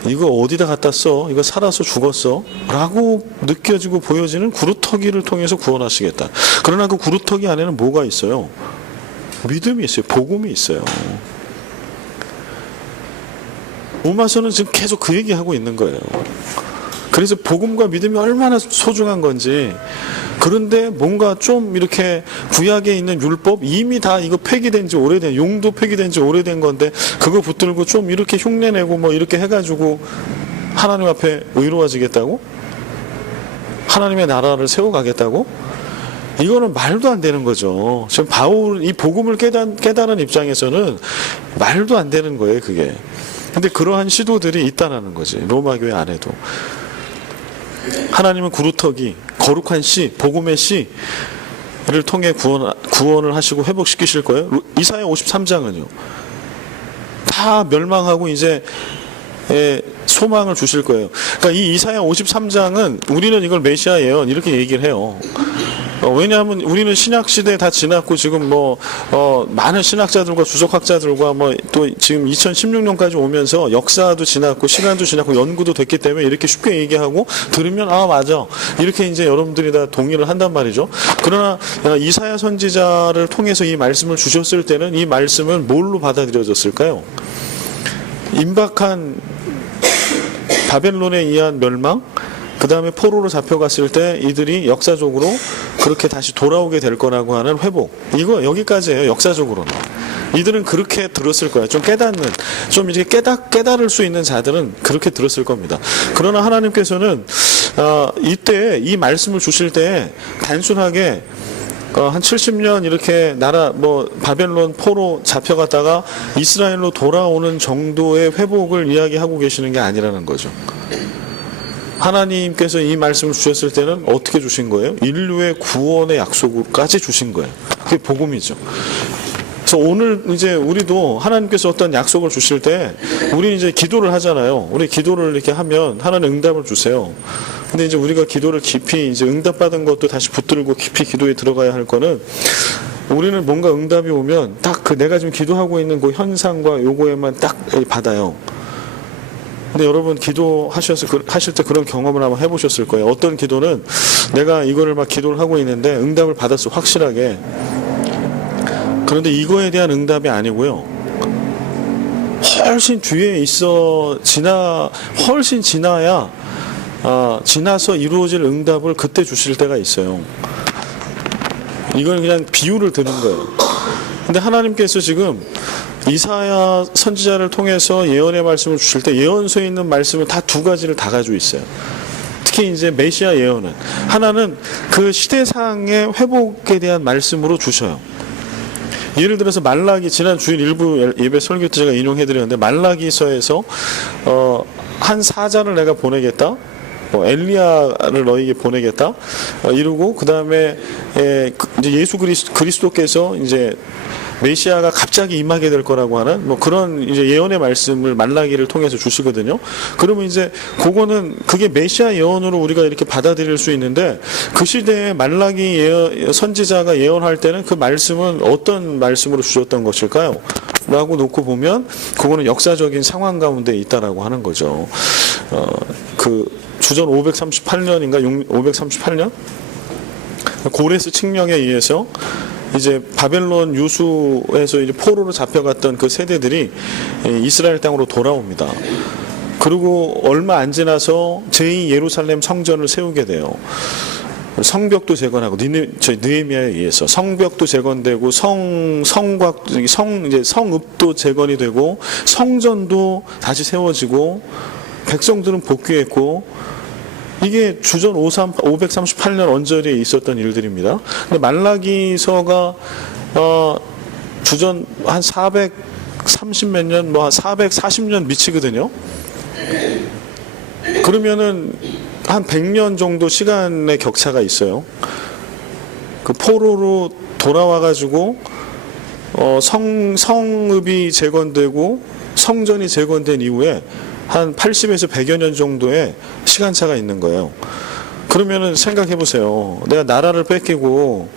이거 어디다 갖다 써? 이거 살아서 죽었어? 라고 느껴지고 보여지는 구루터기를 통해서 구원하시겠다. 그러나 그 구루터기 안에는 뭐가 있어요? 믿음이 있어요. 복음이 있어요. 로마서는 지금 계속 그 얘기하고 있는 거예요. 그래서 복음과 믿음이 얼마나 소중한 건지. 그런데 뭔가 좀 이렇게 구약에 있는 율법 이미 다 이거 폐기된 지 오래된, 용도 폐기된 지 오래된 건데 그거 붙들고 좀 이렇게 흉내내고 뭐 이렇게 해가지고 하나님 앞에 의로워지겠다고? 하나님의 나라를 세워가겠다고? 이거는 말도 안 되는 거죠. 지금 바울 이 복음을 깨닫는 입장에서는 말도 안 되는 거예요, 그게. 근데 그러한 시도들이 있다라는 거지. 로마 교회 안에도. 하나님은 구루터기, 거룩한 씨, 복음의 씨를 통해 구원을 하시고 회복시키실 거예요. 이사야 53장은요. 다 멸망하고 이제 소망을 주실 거예요. 그러니까 이 이사야 53장은 우리는 이걸 메시아 예언 이렇게 얘기를 해요. 왜냐하면 우리는 신약 시대 다 지났고 지금 많은 신학자들과 주석학자들과 또 지금 2016년까지 오면서 역사도 지났고 시간도 지났고 연구도 됐기 때문에 이렇게 쉽게 얘기하고 들으면 맞아 이렇게 이제 여러분들이 다 동의를 한단 말이죠. 그러나 이사야 선지자를 통해서 이 말씀을 주셨을 때는 이 말씀은 뭘로 받아들여졌을까요? 임박한 바벨론에 의한 멸망, 그 다음에 포로로 잡혀갔을 때 이들이 역사적으로 그렇게 다시 돌아오게 될 거라고 하는 회복. 이거 여기까지예요. 역사적으로는. 이들은 그렇게 들었을 거예요. 좀 깨닫는, 좀 이렇게 깨달을 수 있는 자들은 그렇게 들었을 겁니다. 그러나 하나님께서는 이때 이 말씀을 주실 때 단순하게 한 70년 이렇게 바벨론 포로 잡혀갔다가 이스라엘로 돌아오는 정도의 회복을 이야기하고 계시는 게 아니라는 거죠. 하나님께서 이 말씀을 주셨을 때는 어떻게 주신 거예요? 인류의 구원의 약속까지 주신 거예요. 그게 복음이죠. 그래서 오늘 이제 우리도 하나님께서 어떤 약속을 주실 때 우리 이제 기도를 하잖아요. 우리 기도를 이렇게 하면 하나님 응답을 주세요. 근데 이제 우리가 기도를 깊이 이제 응답받은 것도 다시 붙들고 깊이 기도에 들어가야 할 거는 우리는 뭔가 응답이 오면 딱 그 내가 지금 기도하고 있는 그 현상과 요거에만 딱 받아요. 근데 여러분 기도하실 때 그런 경험을 한번 해보셨을 거예요. 어떤 기도는 내가 이거를 막 기도를 하고 있는데 응답을 받았어, 확실하게. 그런데 이거에 대한 응답이 아니고요. 훨씬 뒤에 훨씬 지나야 지나서 이루어질 응답을 그때 주실 때가 있어요. 이건 그냥 비유를 드는 거예요. 근데 하나님께서 지금 이사야 선지자를 통해서 예언의 말씀을 주실 때 예언서에 있는 말씀은 다 두 가지를 다 가지고 있어요. 특히 이제 메시아 예언은 하나는 그 시대상의 회복에 대한 말씀으로 주셔요. 예를 들어서 말라기, 지난 주일 일부 예배 설교 때 제가 인용해드렸는데 말라기서에서 한 사자를 내가 보내겠다, 엘리야를 너에게 보내겠다 이러고 그 다음에 이제 예수 그리스도께서 이제 메시아가 갑자기 임하게 될 거라고 하는 그런 이제 예언의 말씀을 말라기를 통해서 주시거든요. 그러면 이제 그게 메시아 예언으로 우리가 이렇게 받아들일 수 있는데 그 시대에 말라기 선지자가 예언할 때는 그 말씀은 어떤 말씀으로 주셨던 것일까요? 라고 놓고 보면 그거는 역사적인 상황 가운데 있다라고 하는 거죠. 그 주전 538년인가 538년 고레스 칙령에 의해서 이제 바벨론 유수에서 이제 포로로 잡혀갔던 그 세대들이 이스라엘 땅으로 돌아옵니다. 그리고 얼마 안 지나서 제2 예루살렘 성전을 세우게 돼요. 성벽도 재건하고 느헤미야에 의해서 성벽도 재건되고 이제 성읍도 재건이 되고 성전도 다시 세워지고 백성들은 복귀했고 이게 주전 538년 언저리에 있었던 일들입니다. 근데 말라기서가 주전 한 430몇 년, 뭐 한 440년 미치거든요. 그러면은 한 100년 정도 시간의 격차가 있어요. 그 포로로 돌아와가지고 성읍이 재건되고 성전이 재건된 이후에 한 80에서 100여 년 정도의 시간차가 있는 거예요. 그러면은 생각해 보세요. 내가 나라를 뺏기고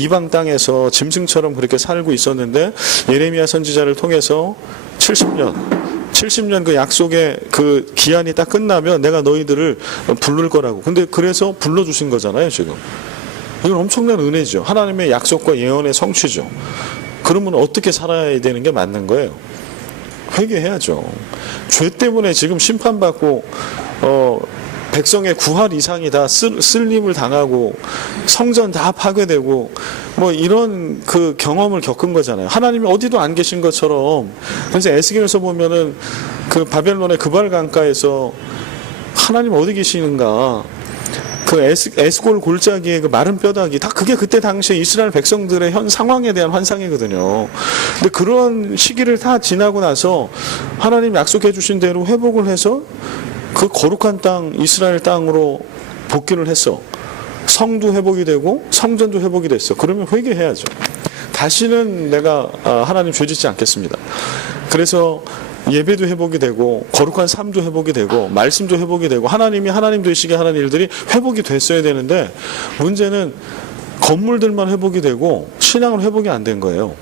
이방 땅에서 짐승처럼 그렇게 살고 있었는데 예레미야 선지자를 통해서 70년 그 약속의 그 기한이 딱 끝나면 내가 너희들을 부를 거라고. 근데 그래서 불러주신 거잖아요, 지금. 이건 엄청난 은혜죠. 하나님의 약속과 예언의 성취죠. 그러면 어떻게 살아야 되는 게 맞는 거예요? 회개해야죠. 죄 때문에 지금 심판받고 백성의 9할 이상이 다 쓸림을 당하고 성전 다 파괴되고 뭐 이런 그 경험을 겪은 거잖아요. 하나님이 어디도 안 계신 것처럼. 그래서 에스겔서 보면은 그 바벨론의 그발 강가에서 하나님 어디 계시는가, 그 에스골 골짜기의 그 마른 뼈다귀, 다 그게 그때 당시에 이스라엘 백성들의 현 상황에 대한 환상이거든요. 근데 그런 시기를 다 지나고 나서 하나님 약속해 주신 대로 회복을 해서 그 거룩한 땅, 이스라엘 땅으로 복귀를 했어. 성도 회복이 되고 성전도 회복이 됐어. 그러면 회개해야죠. 다시는 내가 하나님 죄짓지 않겠습니다. 그래서 예배도 회복이 되고 거룩한 삶도 회복이 되고 말씀도 회복이 되고 하나님이 하나님 되시게 하는 일들이 회복이 됐어야 되는데, 문제는 건물들만 회복이 되고 신앙은 회복이 안 된 거예요.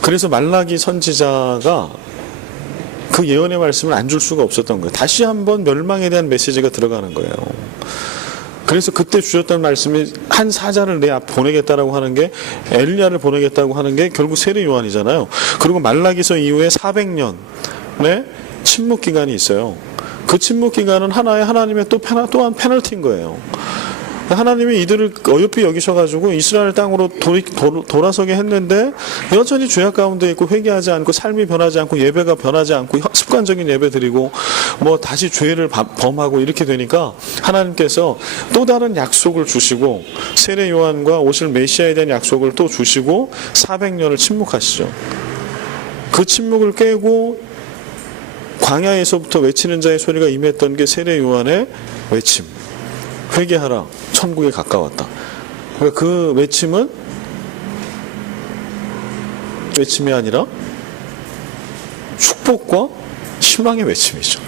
그래서 말라기 선지자가 그 예언의 말씀을 안 줄 수가 없었던 거예요. 다시 한번 멸망에 대한 메시지가 들어가는 거예요. 그래서 그때 주셨던 말씀이 한 사자를 내 앞 보내겠다라고 하는 게, 엘리야를 보내겠다고 하는 게 결국 세례 요한이잖아요. 그리고 말라기서 이후에 400년의 침묵 기간이 있어요. 그 침묵 기간은 하나님의 또한 페널티인 거예요. 하나님이 이들을 어여삐 여기셔가지고 이스라엘 땅으로 돌아서게 했는데 여전히 죄악 가운데 있고 회개하지 않고 삶이 변하지 않고 예배가 변하지 않고 습관적인 예배 드리고 뭐 다시 죄를 범하고 이렇게 되니까 하나님께서 또 다른 약속을 주시고 세례 요한과 오실 메시아에 대한 약속을 또 주시고 400년을 침묵하시죠. 그 침묵을 깨고 광야에서부터 외치는 자의 소리가 임했던 게 세례 요한의 외침. 회개하라, 천국에 가까웠다. 그러니까 그 외침은 외침이 아니라 축복과 희망의 외침이죠.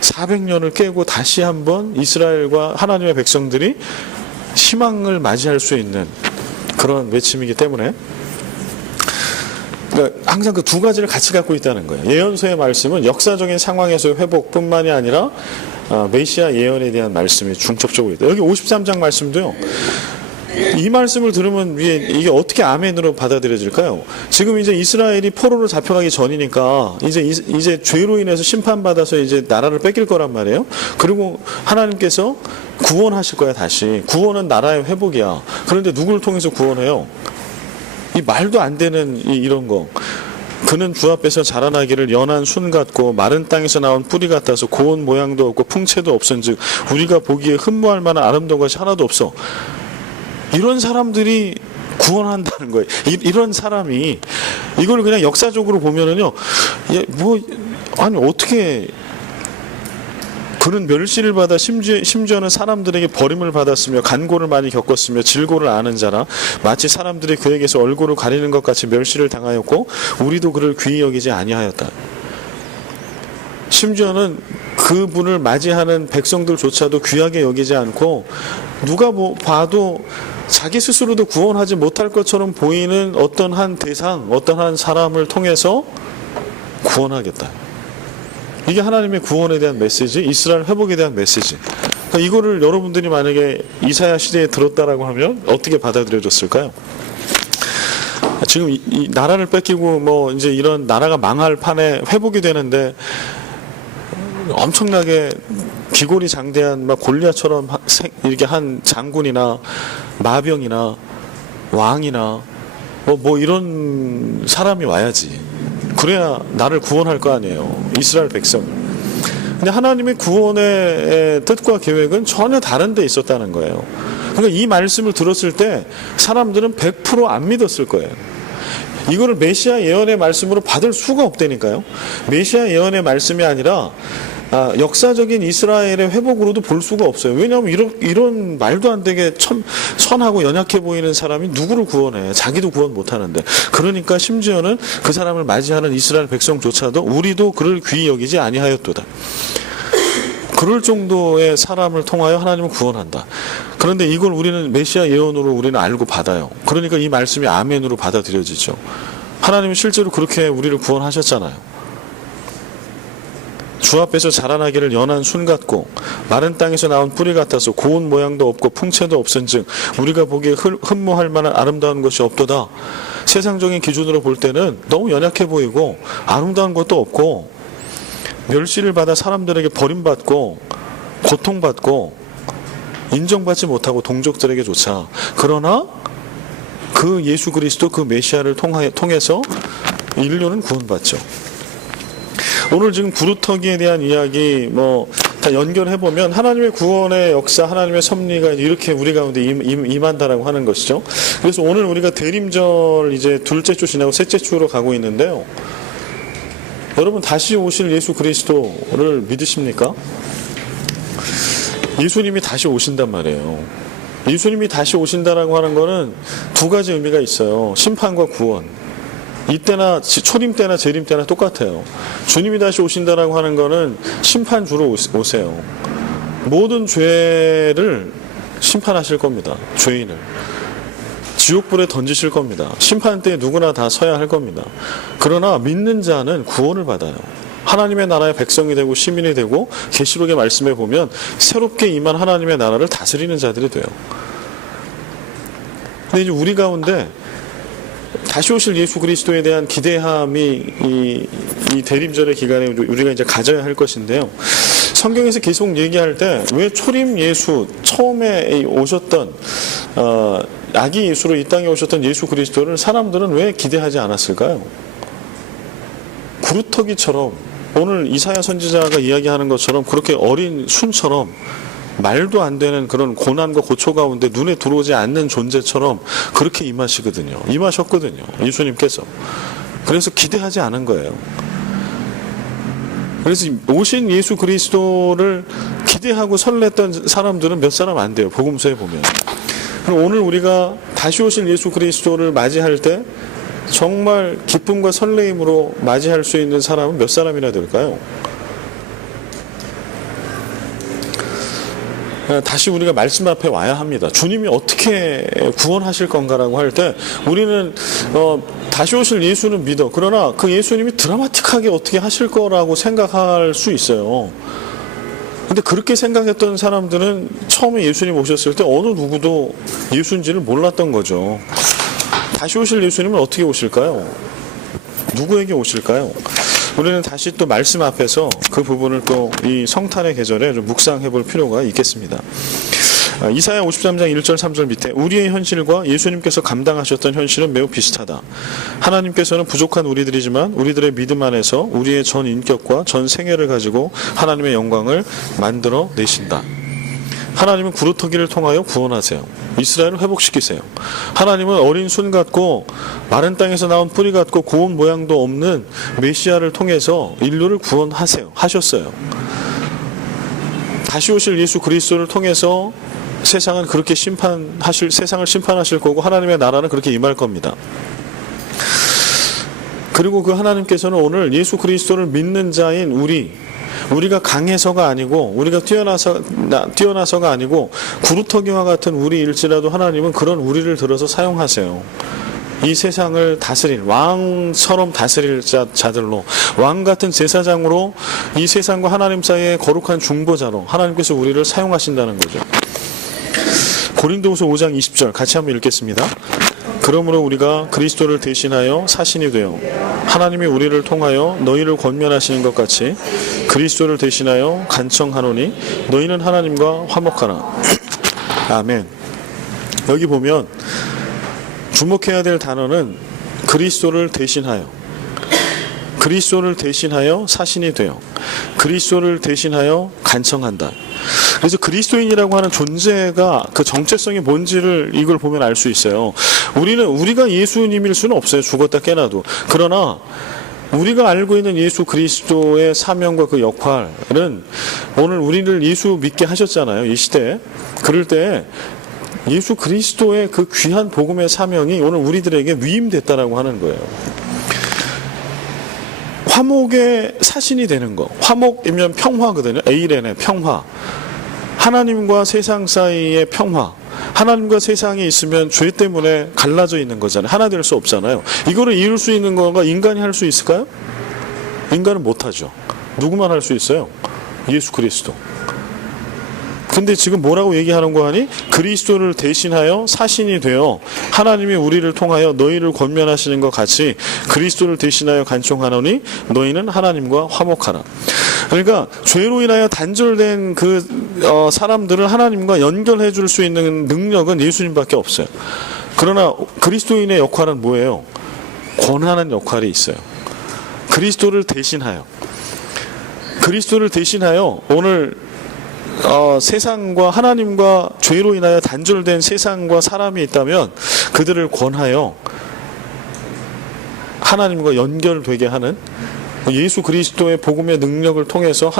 400년을 깨고 다시 한번 이스라엘과 하나님의 백성들이 희망을 맞이할 수 있는 그런 외침이기 때문에, 그러니까 항상 그 두 가지를 같이 갖고 있다는 거예요. 예언서의 말씀은 역사적인 상황에서의 회복뿐만이 아니라 메시아 예언에 대한 말씀이 중첩적으로 있다. 여기 53장 말씀도요. 이 말씀을 들으면 이게 어떻게 아멘으로 받아들여질까요? 지금 이제 이스라엘이 포로로 잡혀가기 전이니까 이제 죄로 인해서 심판받아서 이제 나라를 뺏길 거란 말이에요. 그리고 하나님께서 구원하실 거야. 다시 구원은 나라의 회복이야. 그런데 누구를 통해서 구원해요? 이 말도 안 되는 이런 거. 그는 주 앞에서 자라나기를 연한 순 같고 마른 땅에서 나온 뿌리 같아서 고운 모양도 없고 풍채도 없은즉 우리가 보기에 흠모할 만한 아름다운 것이 하나도 없어. 이런 사람들이 구원한다는 거예요. 이런 사람이 이걸 그냥 역사적으로 보면은요, 아니 어떻게, 그는 멸시를 받아 심지어는 사람들에게 버림을 받았으며 간고를 많이 겪었으며 질고를 아는 자라 마치 사람들이 그에게서 얼굴을 가리는 것 같이 멸시를 당하였고 우리도 그를 귀히 여기지 아니하였다. 심지어는 그분을 맞이하는 백성들조차도 귀하게 여기지 않고 누가 봐도 자기 스스로도 구원하지 못할 것처럼 보이는 어떤 한 대상, 어떤 한 사람을 통해서 구원하겠다. 이게 하나님의 구원에 대한 메시지, 이스라엘 회복에 대한 메시지. 그러니까 이거를 여러분들이 만약에 이사야 시대에 들었다라고 하면 어떻게 받아들여졌을까요? 지금 이 나라를 뺏기고 뭐 이제 이런 나라가 망할 판에 회복이 되는데 엄청나게 기골이 장대한 막 골리앗처럼 이렇게 한 장군이나 마병이나 왕이나 뭐 이런 사람이 와야지. 그래야 나를 구원할 거 아니에요, 이스라엘 백성을. 근데 하나님의 구원의 뜻과 계획은 전혀 다른 데 있었다는 거예요. 그러니까 이 말씀을 들었을 때 사람들은 100% 안 믿었을 거예요. 이거를 메시아 예언의 말씀으로 받을 수가 없다니까요. 메시아 예언의 말씀이 아니라 역사적인 이스라엘의 회복으로도 볼 수가 없어요. 왜냐하면 이런 말도 안 되게 천하고 연약해 보이는 사람이 누구를 구원해? 자기도 구원 못하는데. 그러니까 심지어는 그 사람을 맞이하는 이스라엘 백성조차도 우리도 그를 귀히 여기지 아니하였도다. 그럴 정도의 사람을 통하여 하나님은 구원한다. 그런데 이걸 우리는 메시아 예언으로 우리는 알고 받아요. 그러니까 이 말씀이 아멘으로 받아들여지죠. 하나님은 실제로 그렇게 우리를 구원하셨잖아요. 주 앞에서 자라나기를 연한 순 같고 마른 땅에서 나온 뿌리 같아서 고운 모양도 없고 풍채도 없은즉 우리가 보기에 흠모할 만한 아름다운 것이 없도다. 세상적인 기준으로 볼 때는 너무 연약해 보이고 아름다운 것도 없고 멸시를 받아 사람들에게 버림받고 고통받고 인정받지 못하고 동족들에게조차. 그러나 그 예수 그리스도 그 메시아를 통해서 인류는 구원받죠. 오늘 지금 구루터기에 대한 이야기 다 연결해보면 하나님의 구원의 역사, 하나님의 섭리가 이렇게 우리 가운데 임한다라고 하는 것이죠. 그래서 오늘 우리가 대림절 이제 둘째 주 지나고 셋째 주로 가고 있는데요. 여러분, 다시 오실 예수 그리스도를 믿으십니까? 예수님이 다시 오신단 말이에요. 예수님이 다시 오신다라고 하는 거는 두 가지 의미가 있어요. 심판과 구원. 이때나 초림 때나 재림 때나 똑같아요. 주님이 다시 오신다라고 하는 거는 심판 주로 오세요. 모든 죄를 심판하실 겁니다. 죄인을 지옥불에 던지실 겁니다. 심판 때 누구나 다 서야 할 겁니다. 그러나 믿는 자는 구원을 받아요. 하나님의 나라의 백성이 되고 시민이 되고 계시록의 말씀에 보면 새롭게 임한 하나님의 나라를 다스리는 자들이 돼요. 근데 이제 우리 가운데 다시 오실 예수 그리스도에 대한 기대함이 이 대림절의 기간에 우리가 이제 가져야 할 것인데요. 성경에서 계속 얘기할 때 왜 초림 예수, 처음에 오셨던 아기 예수로 이 땅에 오셨던 예수 그리스도를 사람들은 왜 기대하지 않았을까요? 구루터기처럼 오늘 이사야 선지자가 이야기하는 것처럼 그렇게 어린 순처럼 말도 안 되는 그런 고난과 고초 가운데 눈에 들어오지 않는 존재처럼 그렇게 임하셨거든요. 예수님께서. 그래서 기대하지 않은 거예요. 그래서 오신 예수 그리스도를 기대하고 설렜던 사람들은 몇 사람 안 돼요. 복음서에 보면. 그럼 오늘 우리가 다시 오실 예수 그리스도를 맞이할 때 정말 기쁨과 설레임으로 맞이할 수 있는 사람은 몇 사람이나 될까요? 다시 우리가 말씀 앞에 와야 합니다. 주님이 어떻게 구원하실 건가라고 할 때 우리는 다시 오실 예수는 믿어. 그러나 그 예수님이 드라마틱하게 어떻게 하실 거라고 생각할 수 있어요. 근데 그렇게 생각했던 사람들은 처음에 예수님 오셨을 때 어느 누구도 예수인지를 몰랐던 거죠. 다시 오실 예수님은 어떻게 오실까요? 누구에게 오실까요? 우리는 다시 또 말씀 앞에서 그 부분을 또 이 성탄의 계절에 좀 묵상해 볼 필요가 있겠습니다. 이사야 53장 1절 3절 밑에 우리의 현실과 예수님께서 감당하셨던 현실은 매우 비슷하다. 하나님께서는 부족한 우리들이지만 우리들의 믿음 안에서 우리의 전 인격과 전 생애를 가지고 하나님의 영광을 만들어 내신다. 하나님은 구루터기를 통하여 구원하세요. 이스라엘을 회복시키세요. 하나님은 어린 순 같고 마른 땅에서 나온 뿌리 같고 고운 모양도 없는 메시아를 통해서 인류를 구원하셨어요. 다시 오실 예수 그리스도를 통해서 세상은 그렇게 세상을 심판하실 거고 하나님의 나라는 그렇게 임할 겁니다. 그리고 그 하나님께서는 오늘 예수 그리스도를 믿는 자인 우리가 강해서가 아니고 우리가 뛰어나서가 아니고 구루터기와 같은 우리일지라도 하나님은 그런 우리를 들어서 사용하세요. 이 세상을 다스릴 왕처럼 다스릴 자들로 왕 같은 제사장으로 이 세상과 하나님 사이의 거룩한 중보자로 하나님께서 우리를 사용하신다는 거죠. 고린도후서 5장 20절 같이 한번 읽겠습니다. 그러므로 우리가 그리스도를 대신하여 사신이 되어 하나님이 우리를 통하여 너희를 권면하시는 것 같이 그리스도를 대신하여 간청하노니 너희는 하나님과 화목하라. 아멘. 여기 보면 주목해야 될 단어는 그리스도를 대신하여, 그리스도를 대신하여 사신이 되어, 그리스도를 대신하여 간청한다. 그래서 그리스도인이라고 하는 존재가 그 정체성이 뭔지를 이걸 보면 알 수 있어요. 우리가 예수님일 수는 없어요. 죽었다 깨나도. 그러나 우리가 알고 있는 예수 그리스도의 사명과 그 역할은 오늘 우리를 예수 믿게 하셨잖아요. 이 시대에. 그럴 때 예수 그리스도의 그 귀한 복음의 사명이 오늘 우리들에게 위임됐다라고 하는 거예요. 화목의 사신이 되는 거. 화목이면 평화거든요. 에이렌의 평화. 하나님과 세상 사이의 평화. 하나님과 세상이 있으면 죄 때문에 갈라져 있는 거잖아요. 하나 될 수 없잖아요. 이거를 이룰 수 있는 거가 인간이 할 수 있을까요? 인간은 못하죠. 누구만 할 수 있어요? 예수 그리스도. 근데 지금 뭐라고 얘기하는 거 하니? 그리스도를 대신하여 사신이 되어 하나님이 우리를 통하여 너희를 권면하시는 것 같이 그리스도를 대신하여 간청하노니 너희는 하나님과 화목하라. 그러니까 죄로 인하여 단절된 그 사람들을 하나님과 연결해 줄 수 있는 능력은 예수님밖에 없어요. 그러나 그리스도인의 역할은 뭐예요? 권하는 역할이 있어요. 그리스도를 대신하여, 그리스도를 대신하여 오늘 세상과 하나님과 죄로 인하여 단절된 세상과 사람이 있다면 그들을 권하여 하나님과 연결되게 하는 예수 그리스도의 복음의 능력을 통해서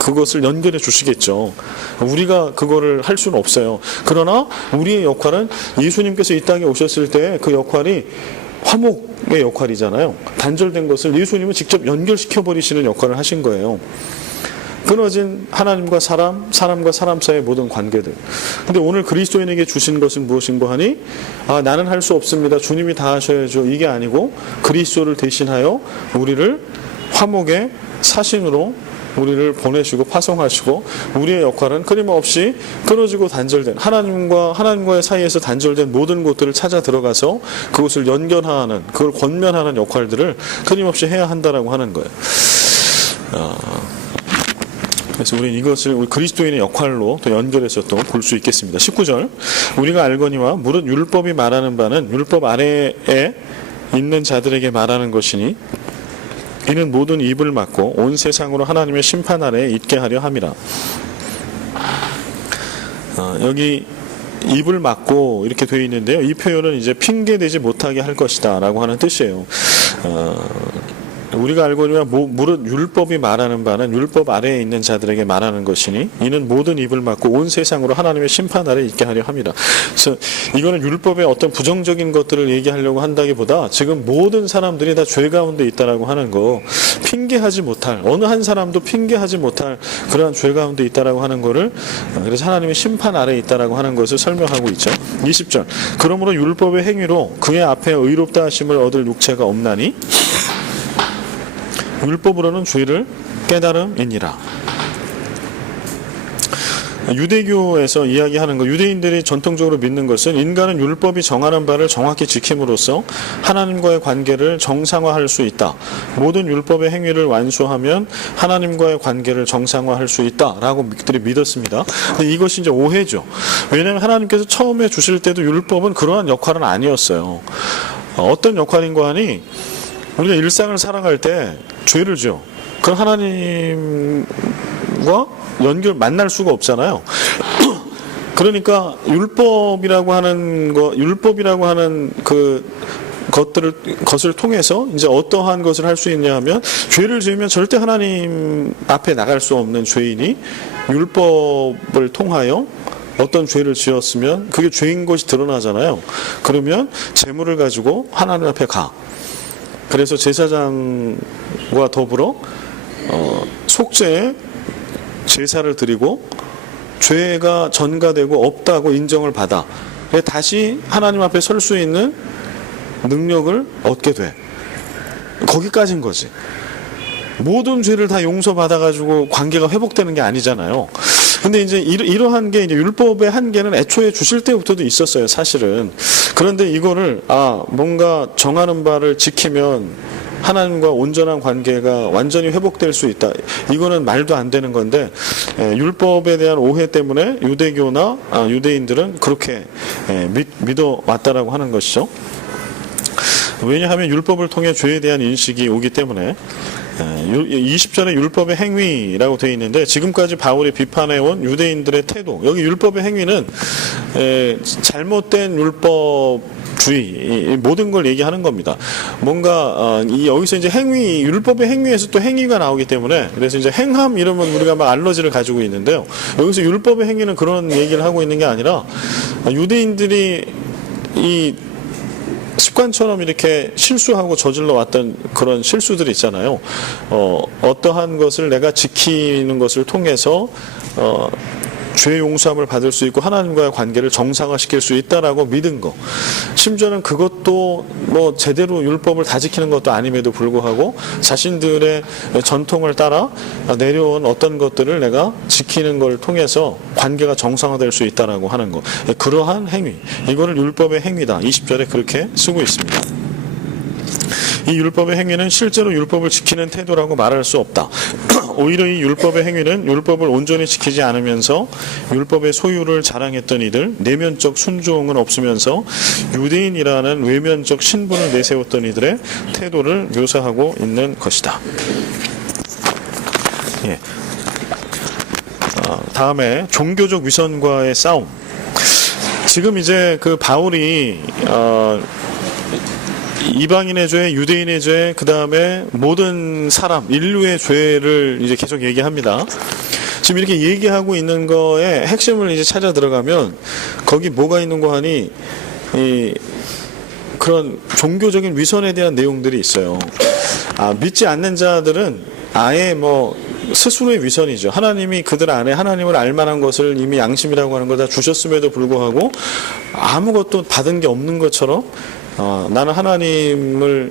그것을 연결해 주시겠죠. 우리가 그거를 할 수는 없어요. 그러나 우리의 역할은 예수님께서 이 땅에 오셨을 때 그 역할이 화목의 역할이잖아요. 단절된 것을 예수님은 직접 연결시켜 버리시는 역할을 하신 거예요. 끊어진 하나님과 사람과 사람 사이의 모든 관계들. 근데 오늘 그리스도인에게 주신 것은 무엇인가 하니, 나는 할 수 없습니다. 주님이 다 하셔야죠. 이게 아니고 그리스도를 대신하여 우리를 화목의 사신으로 우리를 보내시고 파송하시고, 우리의 역할은 끊임없이 끊어지고 단절된 하나님과의 사이에서 단절된 모든 곳들을 찾아 들어가서 그것을 연결하는, 그걸 권면하는 역할들을 끊임없이 해야 한다라고 하는 거예요. 그래서 우리는 이것을 우리 그리스도인의 역할로 또 연결해서 또 볼 수 있겠습니다. 19절, 우리가 알거니와 무릇 율법이 말하는 바는 율법 아래에 있는 자들에게 말하는 것이니 이는 모든 입을 막고 온 세상으로 하나님의 심판 아래에 있게 하려 함이라. 여기 입을 막고 이렇게 되어 있는데요. 이 표현은 이제 핑계대지 못하게 할 것이다 라고 하는 뜻이에요. 우리가 알거니와 무릇 율법이 말하는 바는 율법 아래에 있는 자들에게 말하는 것이니 이는 모든 입을 막고 온 세상으로 하나님의 심판 아래에 있게 하려 합니다. 그래서 이거는 율법의 어떤 부정적인 것들을 얘기하려고 한다기보다 지금 모든 사람들이 다 죄 가운데 있다라고 하는 거, 핑계하지 못할, 어느 한 사람도 핑계하지 못할 그러한 죄 가운데 있다라고 하는 거를, 그래서 하나님의 심판 아래에 있다라고 하는 것을 설명하고 있죠. 20절, 그러므로 율법의 행위로 그의 앞에 의롭다 하심을 얻을 육체가 없나니 율법으로는 죄를 깨달음이니라. 유대교에서 이야기하는 것, 유대인들이 전통적으로 믿는 것은 인간은 율법이 정하는 바를 정확히 지킴으로써 하나님과의 관계를 정상화할 수 있다. 모든 율법의 행위를 완수하면 하나님과의 관계를 정상화할 수 있다라고 그들이 믿었습니다. 근데 이것이 이제 오해죠. 왜냐하면 하나님께서 처음에 주실 때도 율법은 그러한 역할은 아니었어요. 어떤 역할인가 하니, 우리가 일상을 살아갈 때 죄를 지어. 그럼 하나님과 만날 수가 없잖아요. 그러니까 율법이라고 하는 것을 통해서 이제 어떠한 것을 할 수 있냐 하면, 죄를 지으면 절대 하나님 앞에 나갈 수 없는 죄인이 율법을 통하여 어떤 죄를 지었으면 그게 죄인 것이 드러나잖아요. 그러면 재물을 가지고 하나님 앞에 가. 그래서 제사장과 더불어 속죄의 제사를 드리고 죄가 전가되고 없다고 인정을 받아 다시 하나님 앞에 설 수 있는 능력을 얻게 돼. 거기까지인 거지. 모든 죄를 다 용서받아가지고 관계가 회복되는 게 아니잖아요. 근데 이제 이러한 게 이제 율법의 한계는 애초에 주실 때부터도 있었어요, 사실은. 그런데 이거를 뭔가 정하는 바를 지키면 하나님과 온전한 관계가 완전히 회복될 수 있다. 이거는 말도 안 되는 건데, 율법에 대한 오해 때문에 유대교나 유대인들은 그렇게 믿어 왔다라고 하는 것이죠. 왜냐하면 율법을 통해 죄에 대한 인식이 오기 때문에. 20절에 율법의 행위라고 되어 있는데, 지금까지 바울이 비판해온 유대인들의 태도, 여기 율법의 행위는 잘못된 율법주의, 모든 걸 얘기하는 겁니다. 뭔가 여기서 이제 율법의 행위에서 또 행위가 나오기 때문에, 그래서 이제 행함 이러면 우리가 막 알러지를 가지고 있는데요, 여기서 율법의 행위는 그런 얘기를 하고 있는 게 아니라, 유대인들이 이 습관처럼 이렇게 실수하고 저질러 왔던 그런 실수들이 있잖아요. 어떠한 것을 내가 지키는 것을 통해서 죄 용서함을 받을 수 있고 하나님과의 관계를 정상화시킬 수 있다라고 믿은 거. 심지어는 그것도 뭐 제대로 율법을 다 지키는 것도 아님에도 불구하고 자신들의 전통을 따라 내려온 어떤 것들을 내가 지키는 걸 통해서 관계가 정상화될 수 있다라고 하는 거. 그러한 행위. 이거를 율법의 행위다. 20절에 그렇게 쓰고 있습니다. 이 율법의 행위는 실제로 율법을 지키는 태도라고 말할 수 없다. 오히려 이 율법의 행위는 율법을 온전히 지키지 않으면서 율법의 소유를 자랑했던 이들, 내면적 순종은 없으면서 유대인이라는 외면적 신분을 내세웠던 이들의 태도를 묘사하고 있는 것이다. 예. 다음에 종교적 위선과의 싸움. 지금 이제 그 바울이 이방인의 죄, 유대인의 죄, 그 다음에 모든 사람, 인류의 죄를 이제 계속 얘기합니다. 지금 이렇게 얘기하고 있는 거에 핵심을 이제 찾아 들어가면 거기 뭐가 있는 거 하니 그런 종교적인 위선에 대한 내용들이 있어요. 믿지 않는 자들은 아예 뭐 스스로의 위선이죠. 하나님이 그들 안에 하나님을 알만한 것을 이미 양심이라고 하는 걸 다 주셨음에도 불구하고 아무것도 받은 게 없는 것처럼 나는 하나님을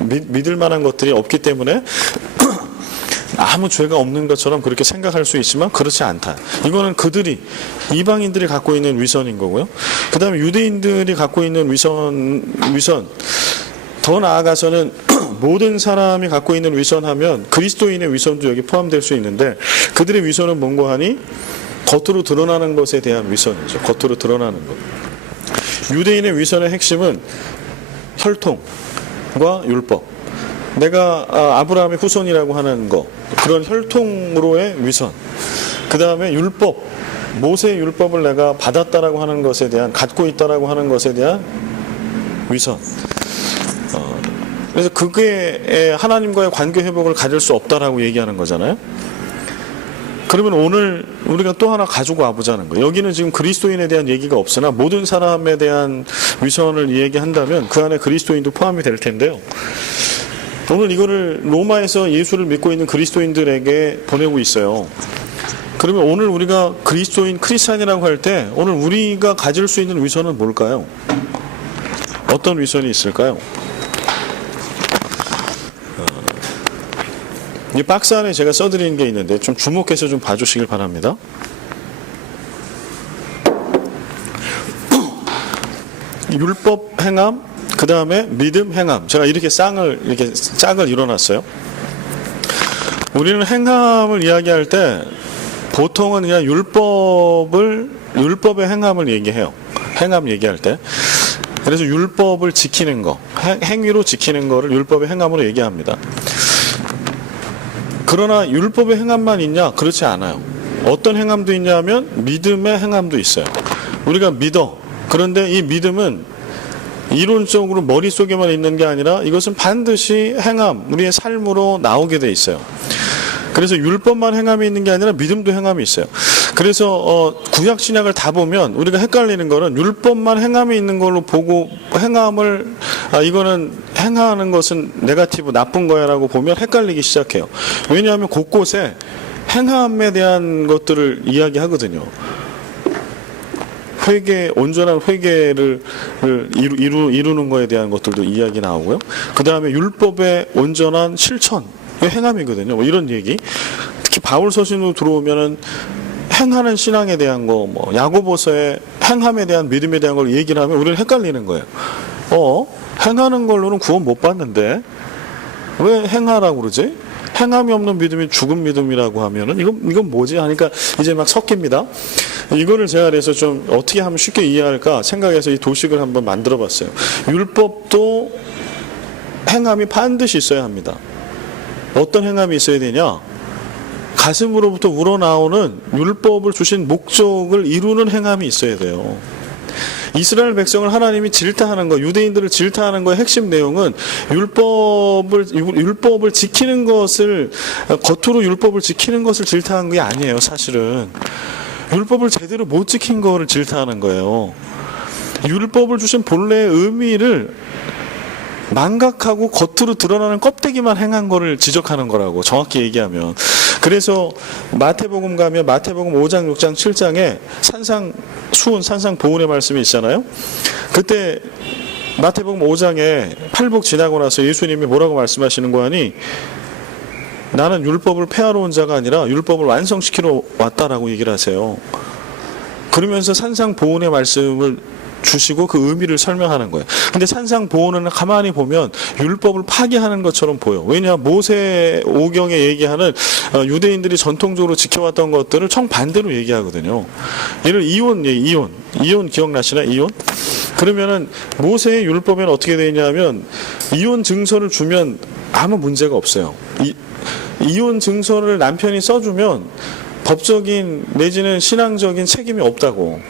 믿을 만한 것들이 없기 때문에 아무 죄가 없는 것처럼 그렇게 생각할 수 있지만 그렇지 않다. 이거는 이방인들이 갖고 있는 위선인 거고요. 그 다음에 유대인들이 갖고 있는 위선, 더 나아가서는 모든 사람이 갖고 있는 위선하면 그리스도인의 위선도 여기 포함될 수 있는데, 그들의 위선은 뭔가 하니 겉으로 드러나는 것에 대한 위선이죠. 겉으로 드러나는 것. 유대인의 위선의 핵심은 혈통과 율법. 내가 아브라함의 후손이라고 하는 것, 그런 혈통으로의 위선. 그 다음에 율법, 모세의 율법을 내가 받았다라고 하는 것에 대한, 갖고 있다라고 하는 것에 대한 위선. 그래서 그게 하나님과의 관계 회복을 가질 수 없다라고 얘기하는 거잖아요. 그러면 오늘 우리가 또 하나 가지고 와보자는 거예요. 여기는 지금 그리스도인에 대한 얘기가 없으나 모든 사람에 대한 위선을 얘기한다면 그 안에 그리스도인도 포함이 될 텐데요. 오늘 이거를 로마에서 예수를 믿고 있는 그리스도인들에게 보내고 있어요. 그러면 오늘 우리가 크리스찬이라고 할 때 오늘 우리가 가질 수 있는 위선은 뭘까요? 어떤 위선이 있을까요? 이 박스 안에 제가 써드리는 게 있는데 좀 주목해서 좀 봐주시길 바랍니다. 율법 행함, 그 다음에 믿음 행함. 제가 이렇게 짝을 이뤄놨어요. 우리는 행함을 이야기할 때 보통은 그냥 율법의 행함을 얘기해요. 행함 얘기할 때. 그래서 율법을 지키는 거, 행위로 지키는 거를 율법의 행함으로 얘기합니다. 그러나 율법의 행함만 있냐? 그렇지 않아요. 어떤 행함도 있냐면 믿음의 행함도 있어요. 우리가 믿어. 그런데 이 믿음은 이론적으로 머릿속에만 있는 게 아니라 이것은 반드시 행함, 우리의 삶으로 나오게 돼 있어요. 그래서 율법만 행함이 있는 게 아니라 믿음도 행함이 있어요. 그래서 구약 신약을 다 보면 우리가 헷갈리는 거는 율법만 행함이 있는 걸로 보고 행함을 이거는 행하는 것은 네거티브 나쁜 거야라고 보면 헷갈리기 시작해요. 왜냐하면 곳곳에 행함에 대한 것들을 이야기하거든요. 온전한 회개를 이루는 거에 대한 것들도 이야기 나오고요. 그 다음에 율법의 온전한 실천, 행함이거든요. 뭐 이런 얘기. 특히 바울 서신으로 들어오면은 행하는 신앙에 대한 거, 뭐 야고보서의 행함에 대한 믿음에 대한 걸 얘기를 하면 우리는 헷갈리는 거예요. 행하는 걸로는 구원 못 받는데 왜 행하라고 그러지? 행함이 없는 믿음이 죽은 믿음이라고 하면은 이건 뭐지? 하니까 이제 막 섞입니다. 이거를 제가 그래서 좀 어떻게 하면 쉽게 이해할까 생각해서 이 도식을 한번 만들어 봤어요. 율법도 행함이 반드시 있어야 합니다. 어떤 행함이 있어야 되냐? 가슴으로부터 우러나오는 율법을 주신 목적을 이루는 행함이 있어야 돼요. 이스라엘 백성을 하나님이 질타하는 거, 유대인들을 질타하는 거의 핵심 내용은 율법을 지키는 것을, 겉으로 율법을 지키는 것을 질타한 게 아니에요, 사실은. 율법을 제대로 못 지킨 거를 질타하는 거예요. 율법을 주신 본래의 의미를 망각하고 겉으로 드러나는 껍데기만 행한 거를 지적하는 거라고, 정확히 얘기하면. 그래서 마태복음 가면 마태복음 5장, 6장, 7장에 산상보훈의 말씀이 있잖아요. 그때 마태복음 5장에 팔복 지나고 나서 예수님이 뭐라고 말씀하시는 거 하니, 나는 율법을 폐하러 온 자가 아니라 율법을 완성시키러 왔다라고 얘기를 하세요. 그러면서 산상보훈의 말씀을 주시고 그 의미를 설명하는 거예요. 근데 산상보훈은 가만히 보면 율법을 파기하는 것처럼 보여. 왜냐, 모세 오경에 얘기하는 유대인들이 전통적으로 지켜왔던 것들을 정반대로 얘기하거든요. 예를 이혼 기억나시나요? 이혼? 그러면은 모세의 율법에는 어떻게 되어 있냐면 이혼 증서를 주면 아무 문제가 없어요. 이혼 증서를 남편이 써주면 법적인 내지는 신앙적인 책임이 없다고.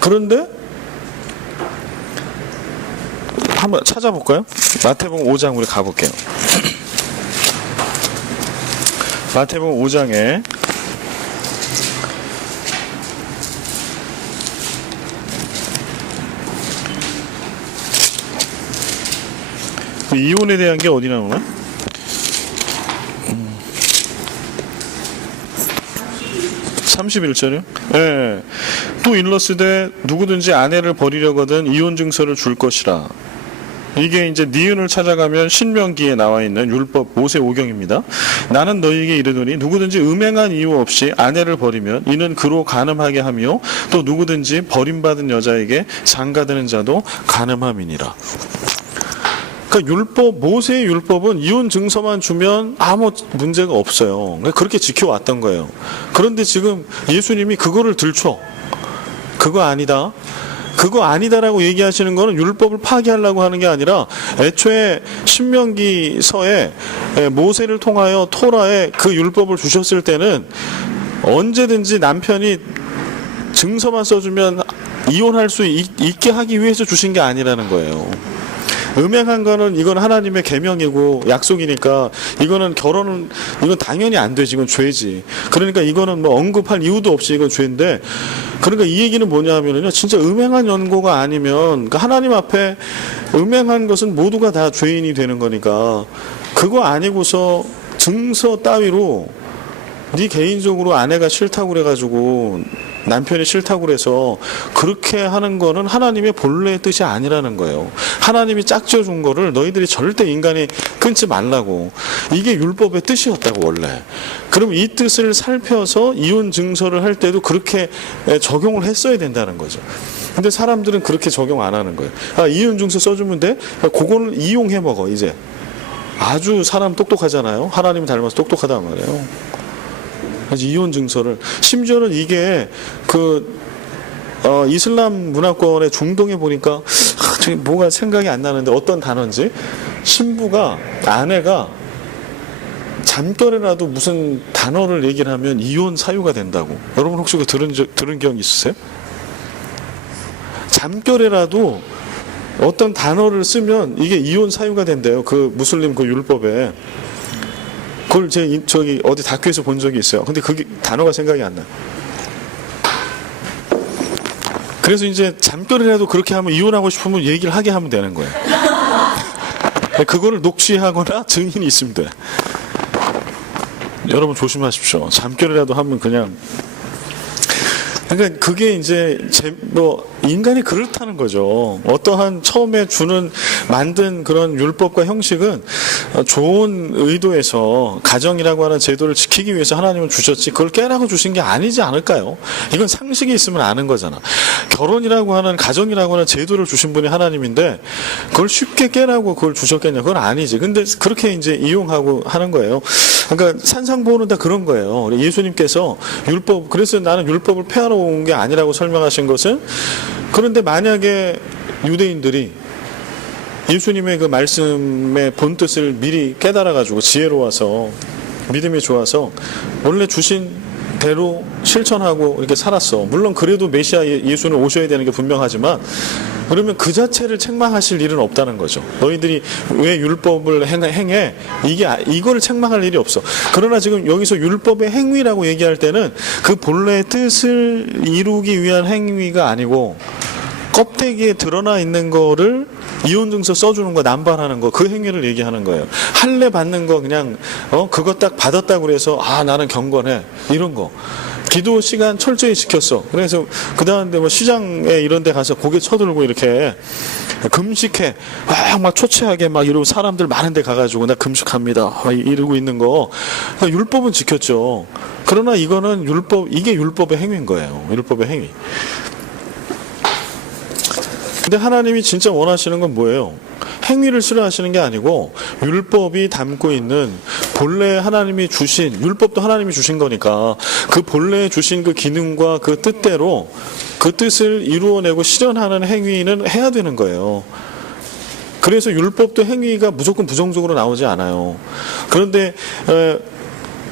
그런데 한번 찾아볼까요? 마태복음 5장 우리 가볼게요. 마태복음 5장에 그 이혼에 대한 게 어디 나오나? 31절이요? 예. 또 일러스되 누구든지 아내를 버리려거든 이혼 증서를 줄 것이라. 이게 이제 니은을 찾아가면 신명기에 나와 있는 율법 모세 오경입니다. 나는 너희에게 이르노니 누구든지 음행한 이유 없이 아내를 버리면 이는 그로 간음하게 하며 또 누구든지 버림받은 여자에게 장가드는 자도 간음함이니라. 그러니까 모세의 율법은 이혼 증서만 주면 아무 문제가 없어요. 그렇게 지켜왔던 거예요. 그런데 지금 예수님이 그거를 들춰. 그거 아니다라고 얘기하시는 거는 율법을 파기하려고 하는 게 아니라 애초에 신명기서에 모세를 통하여 토라에 그 율법을 주셨을 때는 언제든지 남편이 증서만 써주면 이혼할 수 있게 하기 위해서 주신 게 아니라는 거예요. 음행한 거는 이건 하나님의 계명이고 약속이니까 이거는 이건 당연히 안 되지. 이건 죄지. 그러니까 이거는 뭐 언급할 이유도 없이 이건 죄인데, 그러니까 이 얘기는 뭐냐 하면은요, 진짜 음행한 연고가 아니면, 그러니까 하나님 앞에 음행한 것은 모두가 다 죄인이 되는 거니까 그거 아니고서 증서 따위로 네 개인적으로 아내가 싫다고 그래가지고 남편이 싫다고 그래서 그렇게 하는 거는 하나님의 본래의 뜻이 아니라는 거예요. 하나님이 짝지어 준 거를 너희들이 절대 인간이 끊지 말라고. 이게 율법의 뜻이었다고 원래. 그럼 이 뜻을 살펴서 이혼 증서를 할 때도 그렇게 적용을 했어야 된다는 거죠. 근데 사람들은 그렇게 적용 안 하는 거예요. 이혼 증서 써주면 돼? 그거는 이용해 먹어 이제. 아주 사람 똑똑하잖아요. 하나님 닮아서 똑똑하단 말이에요. 이혼 증서를, 심지어는 이게 이슬람 문화권의 중동에 보니까 뭐가 생각이 안 나는데 어떤 단어인지, 아내가 잠결에라도 무슨 단어를 얘기를 하면 이혼 사유가 된다고. 여러분 혹시 들은 경 있으세요? 잠결에라도 어떤 단어를 쓰면 이게 이혼 사유가 된대요. 그 무슬림 그 율법에. 그걸 저기 어디 다큐에서 본 적이 있어요. 근데 그게 단어가 생각이 안 나요. 그래서 이제 잠결이라도 그렇게 하면 이혼하고 싶으면 얘기를 하게 하면 되는 거예요. 그거를 녹취하거나 증인이 있으면 돼. 여러분 조심하십시오. 잠결이라도 하면 그냥. 그러니까 그게 이제 인간이 그렇다는 거죠. 어떠한 처음에 만든 그런 율법과 형식은 좋은 의도에서 가정이라고 하는 제도를 지키기 위해서 하나님은 주셨지, 그걸 깨라고 주신 게 아니지 않을까요? 이건 상식이 있으면 아는 거잖아. 결혼이라고 하는, 가정이라고 하는 제도를 주신 분이 하나님인데 그걸 쉽게 깨라고 그걸 주셨겠냐? 그건 아니지. 근데 그렇게 이제 이용하고 하는 거예요. 그러니까 산상보호는 다 그런 거예요. 예수님께서 그래서 나는 율법을 폐하러 온 게 아니라고 설명하신 것은, 그런데 만약에 유대인들이 예수님의 그 말씀의 본뜻을 미리 깨달아가지고 지혜로워서 믿음이 좋아서 원래 주신 대로 실천하고 이렇게 살았어. 물론 그래도 메시아 예수는 오셔야 되는 게 분명하지만, 그러면 그 자체를 책망하실 일은 없다는 거죠. 너희들이 왜 율법을 행해? 이거를 책망할 일이 없어. 그러나 지금 여기서 율법의 행위라고 얘기할 때는 그 본래의 뜻을 이루기 위한 행위가 아니고, 껍데기에 드러나 있는 거를 이혼증서 써주는 거, 남발하는 거, 그 행위를 얘기하는 거예요. 할례 받는 거 그냥 그거 딱 받았다고 그래서 나는 경건해, 이런 거. 기도 시간 철저히 지켰어. 그래서 그 다음에 뭐 시장에 이런 데 가서 고개 쳐들고 이렇게 금식해 막 초췌하게 막 이러고 사람들 많은 데 가가지고 나 금식합니다 이러고 있는 거, 그러니까 율법은 지켰죠. 그러나 이거는 이게 율법의 행위인 거예요. 율법의 행위. 근데 하나님이 진짜 원하시는 건 뭐예요? 행위를 싫어하시는 게 아니고 율법이 담고 있는 본래 하나님이 주신, 율법도 하나님이 주신 거니까 그 본래 주신 그 기능과 그 뜻대로 그 뜻을 이루어내고 실현하는 행위는 해야 되는 거예요. 그래서 율법도 행위가 무조건 부정적으로 나오지 않아요. 그런데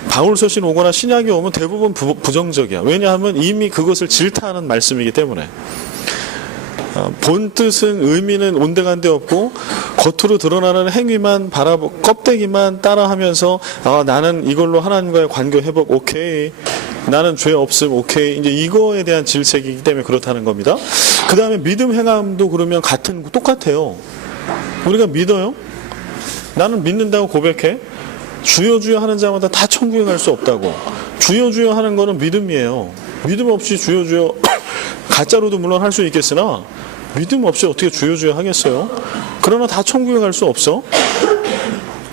바울 서신 오거나 신약이 오면 대부분 부정적이야. 왜냐하면 이미 그것을 질타하는 말씀이기 때문에. 본 뜻은, 의미는 온데간데 없고 겉으로 드러나는 행위만 껍데기만 따라하면서 나는 이걸로 하나님과의 관계 회복, 오케이, 나는 죄 없음, 오케이, 이제 이거에 대한 질책이기 때문에 그렇다는 겁니다. 그 다음에 믿음 행함도 그러면 똑같아요. 우리가 믿어요? 나는 믿는다고 고백해? 주여 주여 하는 자마다 다 천국에 갈 수 없다고. 주여 주여 하는 거는 믿음이에요. 믿음 없이 주여 주여 가짜로도 물론 할 수 있겠으나 믿음 없이 어떻게 주여 주여 하겠어요? 그러나 다 천국에 갈 수 없어?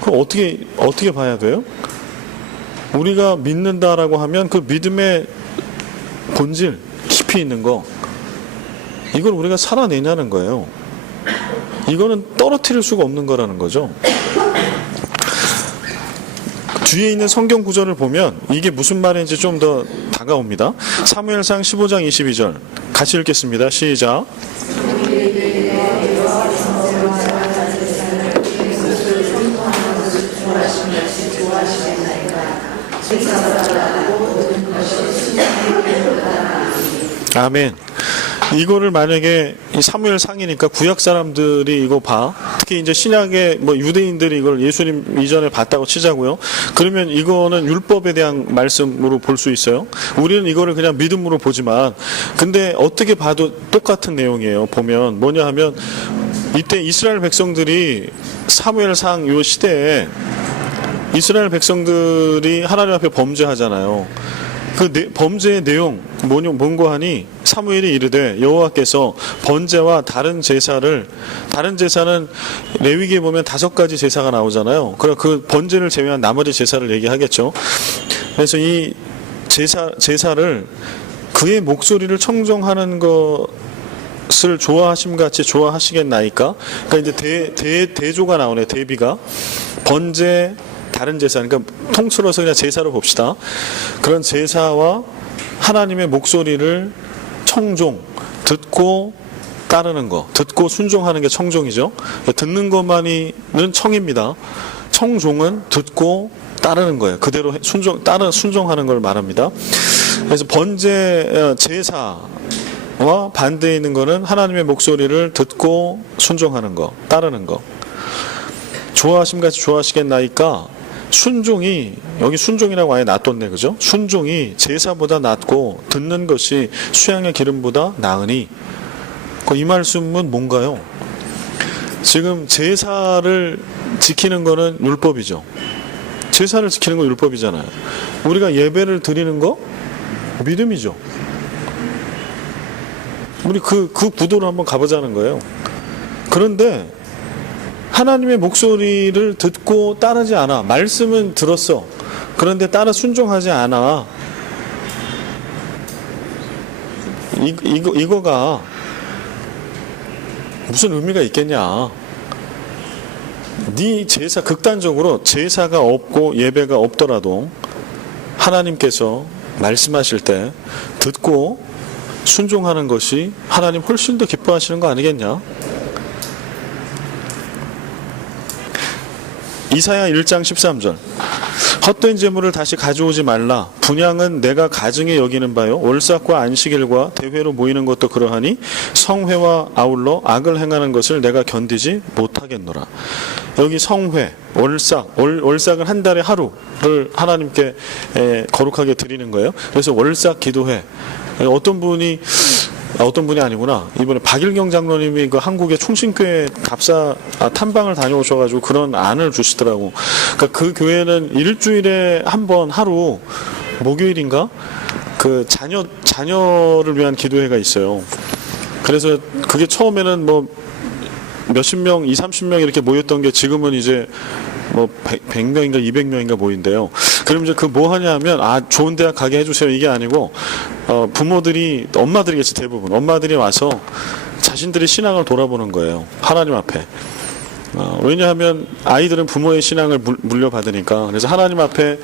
그럼 어떻게 봐야 돼요? 우리가 믿는다라고 하면 그 믿음의 본질, 깊이 있는 거, 이걸 우리가 살아내냐는 거예요. 이거는 떨어뜨릴 수가 없는 거라는 거죠. 뒤에 있는 성경 구절을 보면 이게 무슨 말인지 좀 더 다가옵니다. 사무엘상 15장 22절 같이 읽겠습니다. 시작. 아멘. 이거를 만약에 사무엘 상이니까 구약 사람들이 이거 봐. 특히 이제 신약의 유대인들이 이걸 예수님 이전에 봤다고 치자고요. 그러면 이거는 율법에 대한 말씀으로 볼 수 있어요. 우리는 이거를 그냥 믿음으로 보지만, 근데 어떻게 봐도 똑같은 내용이에요. 보면 뭐냐 하면, 이때 이스라엘 백성들이 사무엘 상 요 시대에 이스라엘 백성들이 하나님 앞에 범죄하잖아요. 그 범죄의 내용 뭔고 하니, 사무엘이 이르되 여호와께서 번제와 다른 제사는 레위기에 보면 5가지 제사가 나오잖아요. 그럼 그 번제를 제외한 나머지 제사를 얘기하겠죠. 그래서 이 제사를 그의 목소리를 청종하는 것을 좋아하심같이 좋아하시겠나이까. 그러니까 이제 대조가 나오네. 대비가 번제, 다른 제사, 그러니까 통틀어서 그냥 제사로 봅시다. 그런 제사와 하나님의 목소리를 듣고 따르는 거, 듣고 순종하는 게 청종이죠. 듣는 것만이는 청입니다. 청종은 듣고 따르는 거예요. 그대로 순종하는 걸 말합니다. 그래서 제사와 반대에 있는 거는 하나님의 목소리를 듣고 순종하는 거, 따르는 거. 좋아하심같이 좋아하시겠나이까. 순종이, 여기 순종이라고 아예 놔뒀네, 그죠? 순종이 제사보다 낫고 듣는 것이 수양의 기름보다 나으니. 이 말씀은 뭔가요? 지금 제사를 지키는 거는 율법이죠. 제사를 지키는 거 율법이잖아요. 우리가 예배를 드리는 거 믿음이죠. 우리 그 구도로 한번 가보자는 거예요. 그런데 하나님의 목소리를 듣고 따르지 않아. 말씀은 들었어. 그런데 따라 순종하지 않아. 이거가 무슨 의미가 있겠냐. 네 제사, 극단적으로 제사가 없고 예배가 없더라도 하나님께서 말씀하실 때 듣고 순종하는 것이 하나님 훨씬 더 기뻐하시는 거 아니겠냐. 이사야 1장 13절, 헛된 재물을 다시 가져오지 말라. 분향은 내가 가증히 여기는 바요, 월삭과 안식일과 대회로 모이는 것도 그러하니 성회와 아울러 악을 행하는 것을 내가 견디지 못하겠노라. 여기 성회, 월삭은 한 달에 하루를 하나님께 거룩하게 드리는 거예요. 그래서 월삭 기도회, 어떤 분이 아니구나. 이번에 박일경 장로님이 그 한국의 충신교회 탐방을 다녀오셔가지고 그런 안을 주시더라고. 그러니까 그 교회는 일주일에 한 번 하루, 목요일인가? 그 자녀를 위한 기도회가 있어요. 그래서 그게 처음에는 뭐 몇십 명, 30명 이렇게 모였던 게 지금은 이제 뭐 100명인가 200명인가 모인대요. 그럼 이제 그 뭐 하냐면, 좋은 대학 가게 해주세요, 이게 아니고 부모들이, 엄마들이겠지, 대부분 엄마들이 와서 자신들의 신앙을 돌아보는 거예요, 하나님 앞에. 왜냐하면 아이들은 부모의 신앙을 물려받으니까. 그래서 하나님 앞에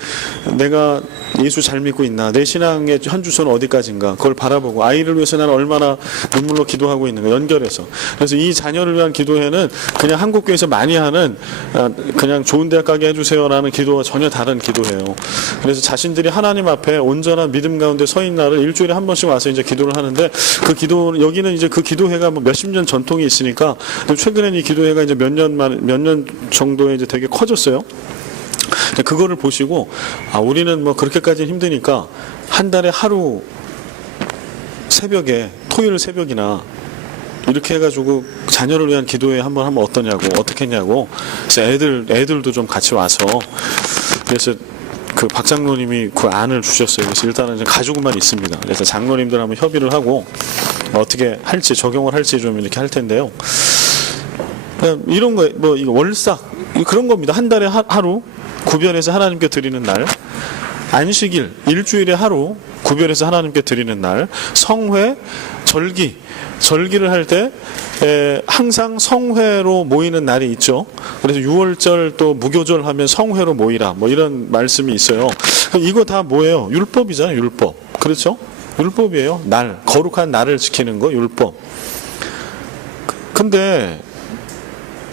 내가 예수 잘 믿고 있나, 내 신앙의 현주소는 어디까지인가, 그걸 바라보고 아이를 위해서 나는 얼마나 눈물로 기도하고 있는가 연결해서. 그래서 이 자녀를 위한 기도회는 그냥 한국교회에서 많이 하는 그냥 좋은 대학 가게 해주세요라는 기도와 전혀 다른 기도회예요. 그래서 자신들이 하나님 앞에 온전한 믿음 가운데 서 있는 날을 일주일에 한 번씩 와서 이제 기도를 하는데, 그 기도, 여기는 이제 그 기도회가 뭐 몇십 년 전통이 있으니까 최근에는 이 기도회가 이제 몇 년 정도에 이제 되게 커졌어요. 그거를 보시고, 우리는 뭐 그렇게까지는 힘드니까 한 달에 하루 새벽에, 토요일 새벽이나 이렇게 해가지고 자녀를 위한 기도회 한번 하면 어떠냐고, 어떻게 했냐고. 그래서 애들도 좀 같이 와서, 그래서 그 박 장로님이 그 안을 주셨어요. 그래서 일단은 이제 가지고만 있습니다. 그래서 장로님들 한번 협의를 하고 어떻게 할지, 적용을 할지 좀 이렇게 할 텐데요. 이런 거, 뭐 이거 월삭 그런 겁니다. 한 달에 하루 구별해서 하나님께 드리는 날, 안식일 일주일에 하루 구별해서 하나님께 드리는 날, 성회, 절기를 할 때 항상 성회로 모이는 날이 있죠. 그래서 6월절 또 무교절 하면 성회로 모이라, 뭐 이런 말씀이 있어요. 이거 다 뭐예요? 율법이잖아요, 율법. 그렇죠? 율법이에요. 날, 거룩한 날을 지키는 거 율법. 근데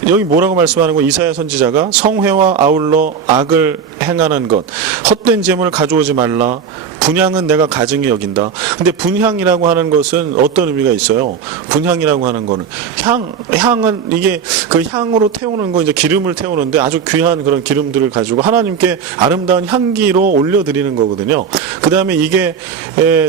여기 뭐라고 말씀하는 거? 이사야 선지자가 성회와 아울러 악을 행하는 것, 헛된 재물을 가져오지 말라. 분향은 내가 가증히 여긴다. 근데 분향이라고 하는 것은 어떤 의미가 있어요? 분향이라고 하는 거는 향은 이게 그 향으로 태우는 거, 이제 기름을 태우는데 아주 귀한 그런 기름들을 가지고 하나님께 아름다운 향기로 올려드리는 거거든요. 그 다음에 이게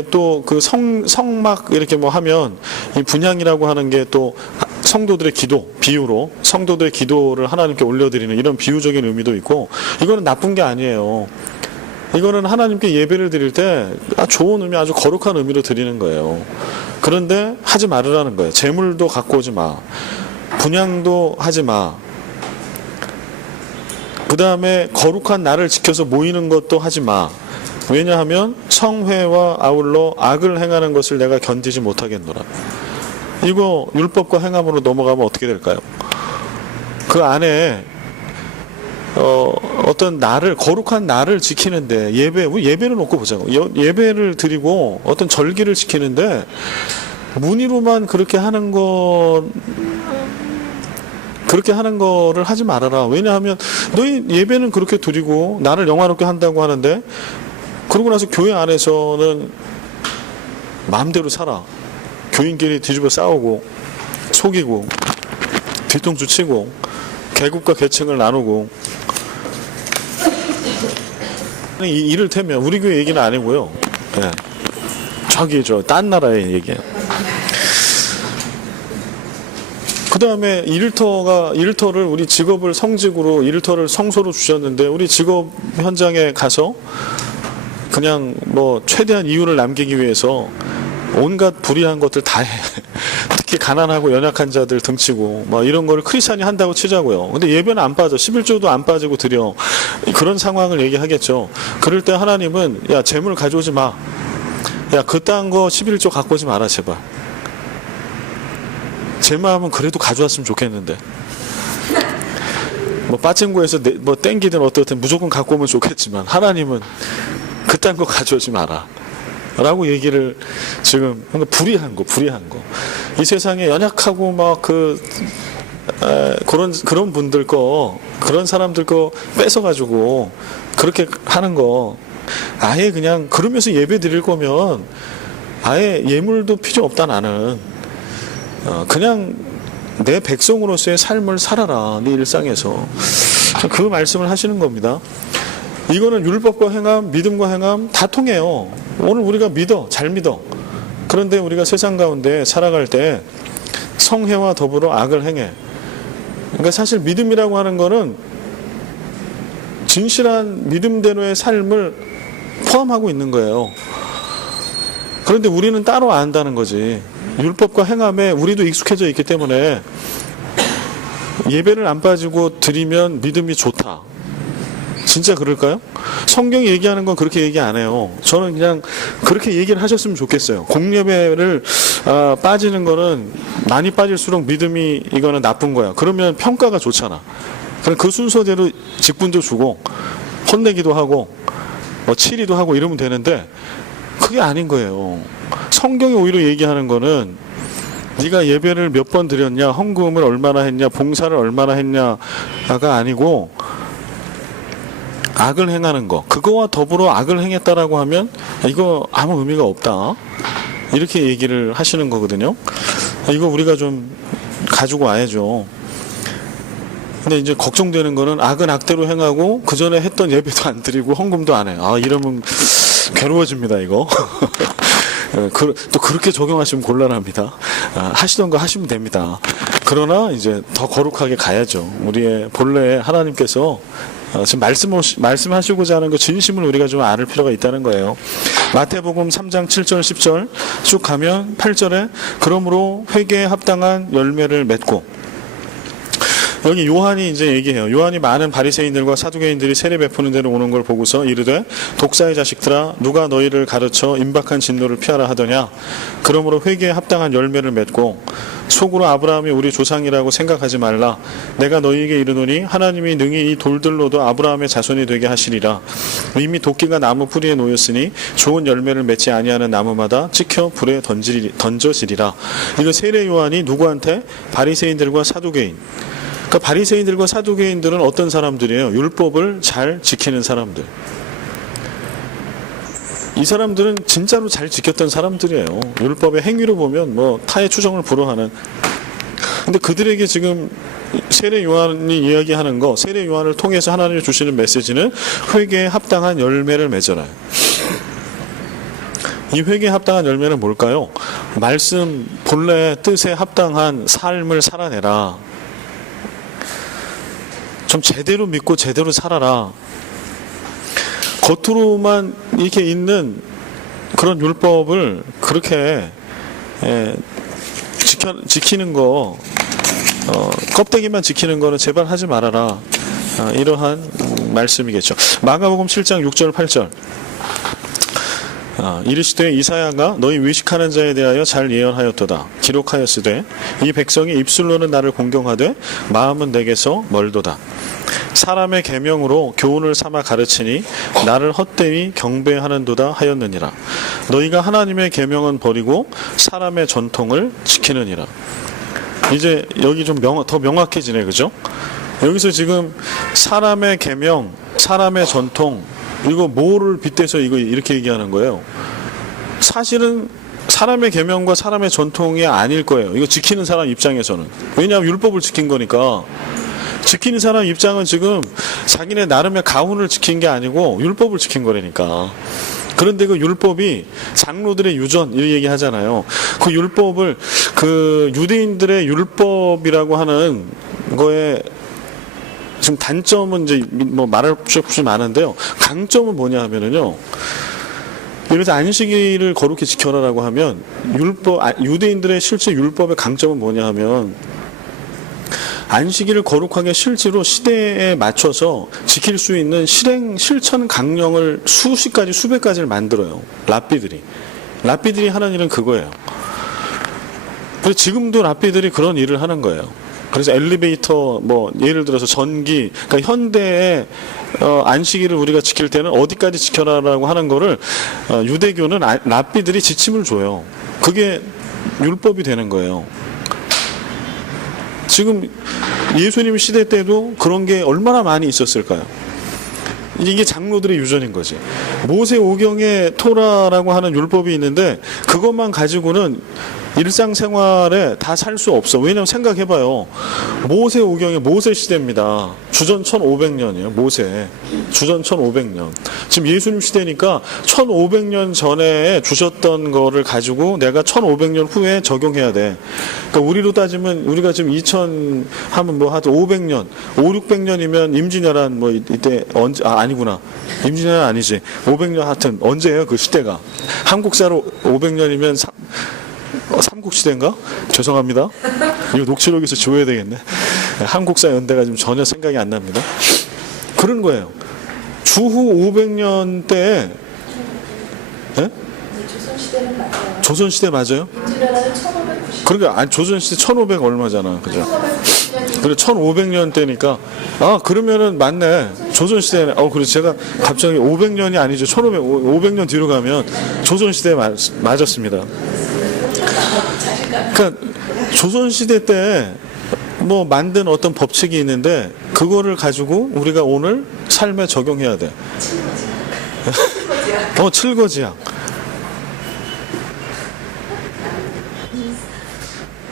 또 그 성막 이렇게 뭐 하면 이 분향이라고 하는 게 또 성도들의 기도, 비유로 성도들의 기도를 하나님께 올려드리는 이런 비유적인 의미도 있고, 이거는 나쁜 게 아니에요. 이거는 하나님께 예배를 드릴 때 좋은 의미, 아주 거룩한 의미로 드리는 거예요. 그런데 하지 말으라는 거예요. 재물도 갖고 오지 마. 분향도 하지 마. 그 다음에 거룩한 날을 지켜서 모이는 것도 하지 마. 왜냐하면 성회와 아울러 악을 행하는 것을 내가 견디지 못하겠노라. 이거 율법과 행함으로 넘어가면 어떻게 될까요? 그 안에 어떤 날을, 거룩한 날을 지키는데, 예배를 놓고 보자고. 예배를 드리고 어떤 절기를 지키는데 문의로만 그렇게 하는 거를 하지 말아라. 왜냐하면 너희 예배는 그렇게 드리고 나를 영화롭게 한다고 하는데, 그러고 나서 교회 안에서는 마음대로 살아. 교인끼리 뒤집어 싸우고 속이고 뒤통수 치고 계급과 계층을 나누고. 이를테면 우리 교회 얘기는 아니고요. 네. 저기 딴 나라의 얘기예요. 그 다음에 일터를, 우리 직업을 성직으로 일터를 성소로 주셨는데, 우리 직업 현장에 가서 그냥 뭐 최대한 이윤을 남기기 위해서 온갖 불의한 것들 다 해. 특히 가난하고 연약한 자들 등치고 막 이런 거를 크리스찬이 한다고 치자고요. 근데 예배는 안 빠져. 11조도 안 빠지고 드려. 그런 상황을 얘기하겠죠. 그럴 때 하나님은 야 재물 가져오지 마. 야 그딴 거 11조 갖고 오지 마라 제발. 제 마음은 그래도 가져왔으면 좋겠는데. 뭐 빠친구에서 뭐 땡기든 어떻든 무조건 갖고 오면 좋겠지만 하나님은 그딴 거 가져오지 마라. 라고 얘기를 지금 불의한 거. 이 세상에 연약하고 막 그런 분들 거, 그런 사람들 거 뺏어가지고 그렇게 하는 거 아예 그냥 그러면서 예배 드릴 거면 아예 예물도 필요 없다 나는. 그냥 내 백성으로서의 삶을 살아라. 네 일상에서. 그 말씀을 하시는 겁니다. 이거는 율법과 행함, 믿음과 행함 다 통해요. 오늘 우리가 믿어, 잘 믿어. 그런데 우리가 세상 가운데 살아갈 때 성회와 더불어 악을 행해. 그러니까 사실 믿음이라고 하는 거는 진실한 믿음대로의 삶을 포함하고 있는 거예요. 그런데 우리는 따로 안다는 거지. 율법과 행함에 우리도 익숙해져 있기 때문에 예배를 안 빠지고 드리면 믿음이 좋다. 진짜 그럴까요? 성경이 얘기하는 건 그렇게 얘기 안 해요. 저는 그냥 그렇게 얘기를 하셨으면 좋겠어요. 공예배를 빠지는 거는 많이 빠질수록 믿음이 이거는 나쁜 거야. 그러면 평가가 좋잖아. 그럼 그 순서대로 직분도 주고 혼내기도 하고 치리도 하고 이러면 되는데 그게 아닌 거예요. 성경이 오히려 얘기하는 거는 네가 예배를 몇 번 드렸냐, 헌금을 얼마나 했냐, 봉사를 얼마나 했냐가 아니고 악을 행하는 거, 그거와 더불어 악을 행했다라고 하면 이거 아무 의미가 없다. 이렇게 얘기를 하시는 거거든요. 이거 우리가 좀 가지고 와야죠. 근데 이제 걱정되는 거는 악은 악대로 행하고 그 전에 했던 예배도 안 드리고 헌금도 안 해. 이러면 괴로워집니다, 이거. 또 그렇게 적용하시면 곤란합니다. 하시던 거 하시면 됩니다. 그러나 이제 더 거룩하게 가야죠. 우리의 본래 하나님께서 지금 말씀하시고자 하는 그 진심을 우리가 좀 알을 필요가 있다는 거예요. 마태복음 3장 7절 10절 쭉 가면 8절에 그러므로 회개에 합당한 열매를 맺고, 여기 요한이 이제 얘기해요. 요한이 많은 바리새인들과 사두개인들이 세례 베푸는 데로 오는 걸 보고서 이르되 독사의 자식들아 누가 너희를 가르쳐 임박한 진노를 피하라 하더냐. 그러므로 회개에 합당한 열매를 맺고 속으로 아브라함이 우리 조상이라고 생각하지 말라. 내가 너희에게 이르노니 하나님이 능히 이 돌들로도 아브라함의 자손이 되게 하시리라. 이미 도끼가 나무 뿌리에 놓였으니 좋은 열매를 맺지 아니하는 나무마다 찍혀 불에 던져지리라. 이거 세례 요한이 누구한테? 바리새인들과 사두개인. 그러니까 바리새인들과 사두개인들은 어떤 사람들이에요? 율법을 잘 지키는 사람들. 이 사람들은 진짜로 잘 지켰던 사람들이에요. 율법의 행위로 보면 뭐 타의 추정을 불허하는. 근데 그들에게 지금 세례 요한이 이야기하는 거, 세례 요한을 통해서 하나님이 주시는 메시지는 회개에 합당한 열매를 맺어라. 이 회개에 합당한 열매는 뭘까요? 말씀 본래 뜻에 합당한 삶을 살아내라. 좀 제대로 믿고 제대로 살아라. 겉으로만 이렇게 있는 그런 율법을 그렇게 지키는 거, 껍데기만 지키는 거는 제발 하지 말아라. 이러한 말씀이겠죠. 마가복음 7장 6절 8절 이르시되 이사야가 너희 위식하는 자에 대하여 잘 예언하였도다. 기록하였으되 이 백성이 입술로는 나를 공경하되 마음은 내게서 멀도다. 사람의 계명으로 교훈을 삼아 가르치니 나를 헛되이 경배하는도다 하였느니라. 너희가 하나님의 계명은 버리고 사람의 전통을 지키느니라. 이제 여기 좀 더 명확해지네, 그죠? 여기서 지금 사람의 계명, 사람의 전통, 이거 뭐를 빗대서 이거 이렇게 얘기하는 거예요. 사실은 사람의 계명과 사람의 전통이 아닐 거예요. 이거 지키는 사람 입장에서는. 왜냐하면 율법을 지킨 거니까. 지키는 사람 입장은 지금 자기네 나름의 가훈을 지킨 게 아니고 율법을 지킨 거라니까. 그런데 그 율법이 장로들의 유전 이 얘기 하잖아요. 그 율법을 그 유대인들의 율법이라고 하는 거에 지금 단점은 이제 뭐 말할 수 없이 많은데요. 강점은 뭐냐 하면은요. 그래서 안식일을 거룩히 지켜라라고 하면 유대인들의 실제 율법의 강점은 뭐냐 하면 안식일을 거룩하게 실제로 시대에 맞춰서 지킬 수 있는 실천 강령을 수십 가지 수백 가지를 만들어요. 랍비들이 하는 일은 그거예요. 그래서 지금도 랍비들이 그런 일을 하는 거예요. 그래서 엘리베이터 예를 들어서 전기, 그러니까 현대의 안식일을 우리가 지킬 때는 어디까지 지켜라라고 하는 거를 유대교는 랍비들이 지침을 줘요. 그게 율법이 되는 거예요. 지금 예수님 시대 때도 그런 게 얼마나 많이 있었을까요? 이게 장로들의 유전인 거지. 모세 오경에 토라라고 하는 율법이 있는데 그것만 가지고는 일상생활에 다 살 수 없어. 왜냐면 생각해봐요. 모세 오경의 모세 시대입니다. 주전 1500년이에요. 모세. 주전 1500년. 지금 예수님 시대니까 1500년 전에 주셨던 거를 가지고 내가 1500년 후에 적용해야 돼. 그러니까 우리로 따지면 우리가 지금 2000 하면 하여튼 500년, 5, 600년이면 임진왜란 이때 언제 아니구나. 임진왜란 아니지. 500년 하여튼 언제예요? 그 시대가. 한국사로 500년이면 삼국시대인가? 죄송합니다. 이거 녹취록에서 지워야 되겠네. 한국사 연대가 지금 전혀 생각이 안 납니다. 그런 거예요. 주후 500년 때에 조선시대는 맞아요. 조선시대 맞아요? 임진왜란은 1590. 그러니까 조선시대 1500 얼마잖아. 그죠? 1590년. 그래 1500년 때니까 그러면은 맞네. 조선시대네. 그래 제가 갑자기 500년이 아니죠. 500년 뒤로 가면 조선시대에 맞았습니다. 그러니까 조선시대 때 만든 어떤 법칙이 있는데 그거를 가지고 우리가 오늘 삶에 적용해야 돼. 칠거지약.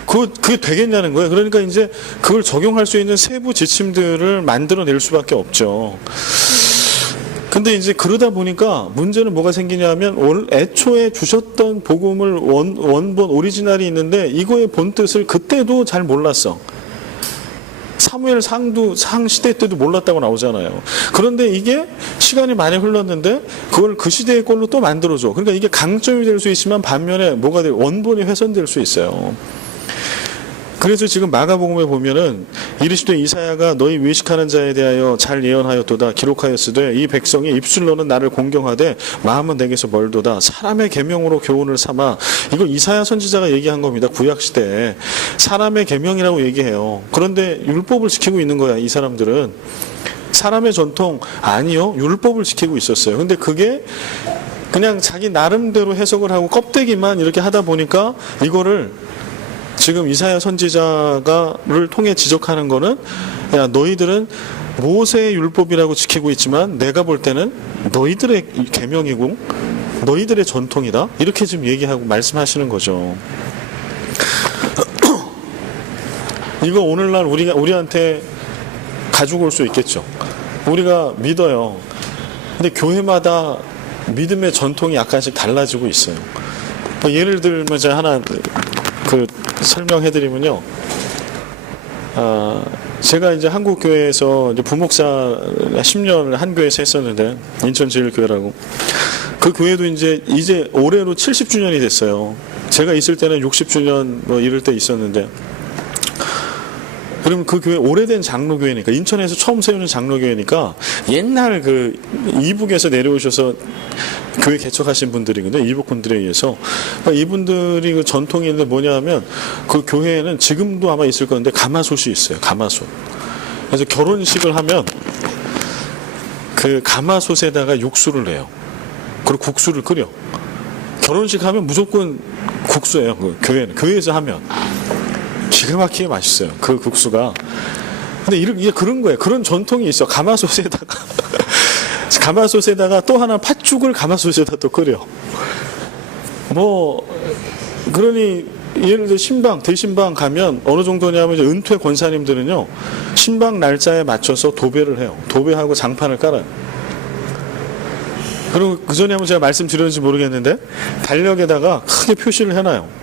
그게 되겠냐는 거예요. 그러니까 이제 그걸 적용할 수 있는 세부 지침들을 만들어낼 수밖에 없죠. 근데 이제 그러다 보니까 문제는 뭐가 생기냐면 애초에 주셨던 복음을 원본 오리지널이 있는데 이거의 본 뜻을 그때도 잘 몰랐어. 사무엘 상 시대 때도 몰랐다고 나오잖아요. 그런데 이게 시간이 많이 흘렀는데 그걸 그 시대의 걸로 또 만들어줘. 그러니까 이게 강점이 될 수 있지만 반면에 원본이 훼손될 수 있어요. 그래서 지금 마가복음에 보면은 이르시되 이사야가 너희 외식하는 자에 대하여 잘 예언하였도다. 기록하였으되 이 백성이 입술로는 나를 공경하되 마음은 내게서 멀도다. 사람의 계명으로 교훈을 삼아. 이걸 이사야 선지자가 얘기한 겁니다. 구약 시대에 사람의 계명이라고 얘기해요. 그런데 율법을 지키고 있는 거야. 이 사람들은 사람의 전통 아니요, 율법을 지키고 있었어요. 근데 그게 그냥 자기 나름대로 해석을 하고 껍데기만 이렇게 하다 보니까 이거를 지금 이사야 선지자를 통해 지적하는 거는 야 너희들은 모세의 율법이라고 지키고 있지만 내가 볼 때는 너희들의 계명이고 너희들의 전통이다. 이렇게 지금 얘기하고 말씀하시는 거죠. 이거 오늘날 우리한테 가지고 올 수 있겠죠. 우리가 믿어요. 근데 교회마다 믿음의 전통이 약간씩 달라지고 있어요. 예를 들면 제가 하나 설명해드리면요. 제가 이제 한국 교회에서 이제 부목사 10년을 한 교회에서 했었는데 인천제일교회라고 그 교회도 이제 올해로 70주년이 됐어요. 제가 있을 때는 60주년 이럴 때 있었는데. 그럼 그 교회 오래된 장로교회니까 인천에서 처음 세우는 장로교회니까 옛날 이북에서 내려오셔서 교회 개척하신 분들이거든요. 이북 분들에 의해서 이분들이 그 전통이 있는데 뭐냐면 그 교회에는 지금도 아마 있을 건데 가마솥이 있어요. 가마솥. 그래서 결혼식을 하면 그 가마솥에다가 육수를 내요. 그리고 국수를 끓여. 결혼식 하면 무조건 국수예요. 그 교회에서 하면. 기가 막히게 맛있어요. 그 국수가. 근데 이게 그런 거예요. 그런 전통이 있어. 가마솥에다가 또 하나 팥죽을 가마솥에다 또 끓여. 그러니 예를 들어 대신방 가면 어느 정도냐면 이제 은퇴 권사님들은요. 신방 날짜에 맞춰서 도배를 해요. 도배하고 장판을 깔아요. 그리고 그 전에 한번 제가 말씀드렸는지 모르겠는데 달력에다가 크게 표시를 해놔요.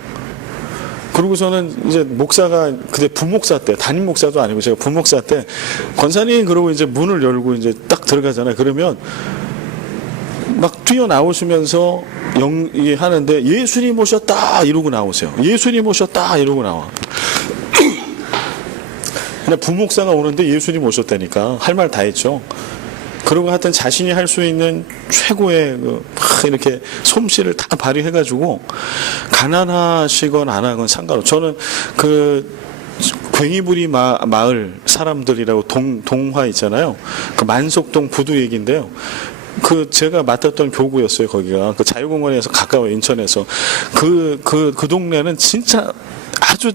그러고서는 이제 목사가 그때 부목사 때 담임 목사도 아니고 제가 부목사 때 권사님 그러고 이제 문을 열고 이제 딱 들어가잖아요. 그러면 막 뛰어나오시면서 하는데 예수님 오셨다 이러고 나오세요. 예수님 오셨다 이러고 나와. 근데 부목사가 오는데 예수님 오셨다니까 할 말 다 했죠. 그리고 하여튼 자신이 할 수 있는 최고의 막 이렇게 솜씨를 다 발휘해가지고 가난하시건 안 하건 상관없어요. 저는 괭이부리 마을 사람들이라고 동화 있잖아요. 그 만석동 부두 얘기인데요. 제가 맡았던 교구였어요. 거기가 그 자유공원에서 가까워 인천에서 그 동네는 진짜 아주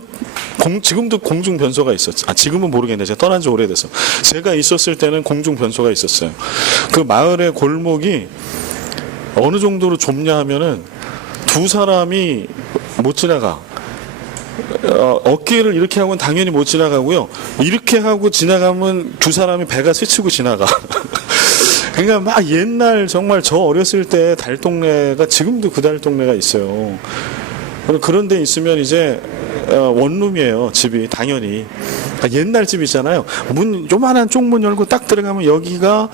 지금도 공중 변소가 있었죠. 지금은 모르겠네. 제가 떠난 지 오래돼서. 제가 있었을 때는 공중 변소가 있었어요. 그 마을의 골목이 어느 정도로 좁냐 하면은 두 사람이 못 지나가. 어깨를 이렇게 하고는 당연히 못 지나가고요. 이렇게 하고 지나가면 두 사람이 배가 스치고 지나가. 그러니까 막 옛날 정말 저 어렸을 때 달동네가 지금도 그 달동네가 있어요. 그런 데 있으면 이제 원룸이에요. 집이 당연히. 옛날 집 있잖아요. 요만한 쪽문 열고 딱 들어가면 여기가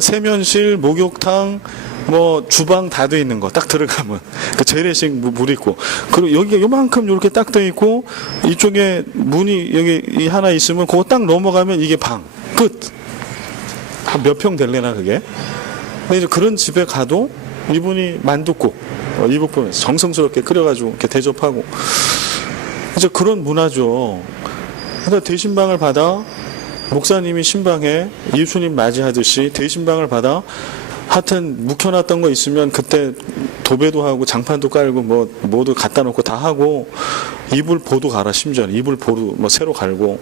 세면실, 목욕탕, 뭐 주방 다 돼 있는 거 딱 들어가면 그 재래식 물 있고, 그리고 여기가 요만큼 이렇게 딱 돼 있고 이쪽에 문이 여기 하나 있으면 그거 딱 넘어가면 이게 방 끝. 몇 평 될래나 그게. 근데 이제 그런 집에 가도 이분이 만둣국 이북분에서 정성스럽게 끓여가지고 이렇게 대접하고 이제 그런 문화죠. 그래서 대신방을 받아 목사님이 신방에 예수님 맞이하듯이 대신방을 받아 하여튼 묵혀놨던 거 있으면 그때 도배도 하고 장판도 깔고 뭐 모두 갖다 놓고 다 하고 이불 보도 갈아. 심지어 이불 보도 뭐 새로 갈고.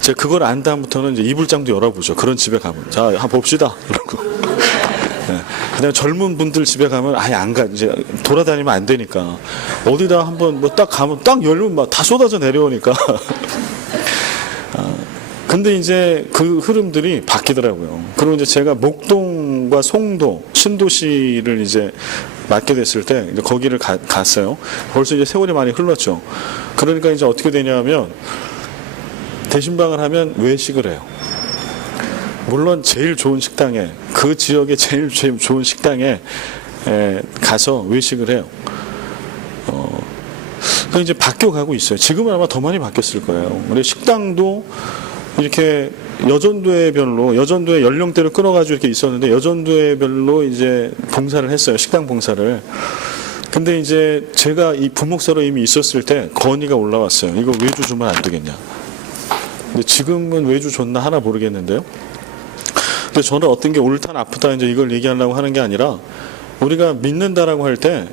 제가 그걸 안 다음부터는 이제 이불장도 열어보죠. 그런 집에 가면 자 한번 봅시다 이러고. 네. 그다음에 젊은 분들 집에 가면 아예 안 가. 이제 돌아다니면 안 되니까 어디다 한번 뭐 딱 가면 딱 열면 막 다 쏟아져 내려오니까. 근데 이제 그 흐름들이 바뀌더라고요. 그리고 이제 제가 목동과 송도, 신도시를 이제 맡게 됐을 때 이제 거기를 갔어요. 벌써 이제 세월이 많이 흘렀죠. 그러니까 이제 어떻게 되냐면 대신방을 하면 외식을 해요. 물론 제일 좋은 식당에, 그 지역의 제일 좋은 식당에 가서 외식을 해요. 이제 바뀌어가고 있어요. 지금은 아마 더 많이 바뀌었을 거예요. 근데 식당도 이렇게 여전도의 연령대를 끌어가지고 이렇게 있었는데 여전도별로 이제 봉사를 했어요. 식당 봉사를. 근데 이제 제가 이 부목사로 이미 있었을 때 건의가 올라왔어요. 이거 외주 주면 안 되겠냐. 근데 지금은 외주 줬나 하나 모르겠는데요. 근데 저는 어떤 게 옳다 나쁘다 이제 이걸 얘기하려고 하는 게 아니라 우리가 믿는다라고 할 때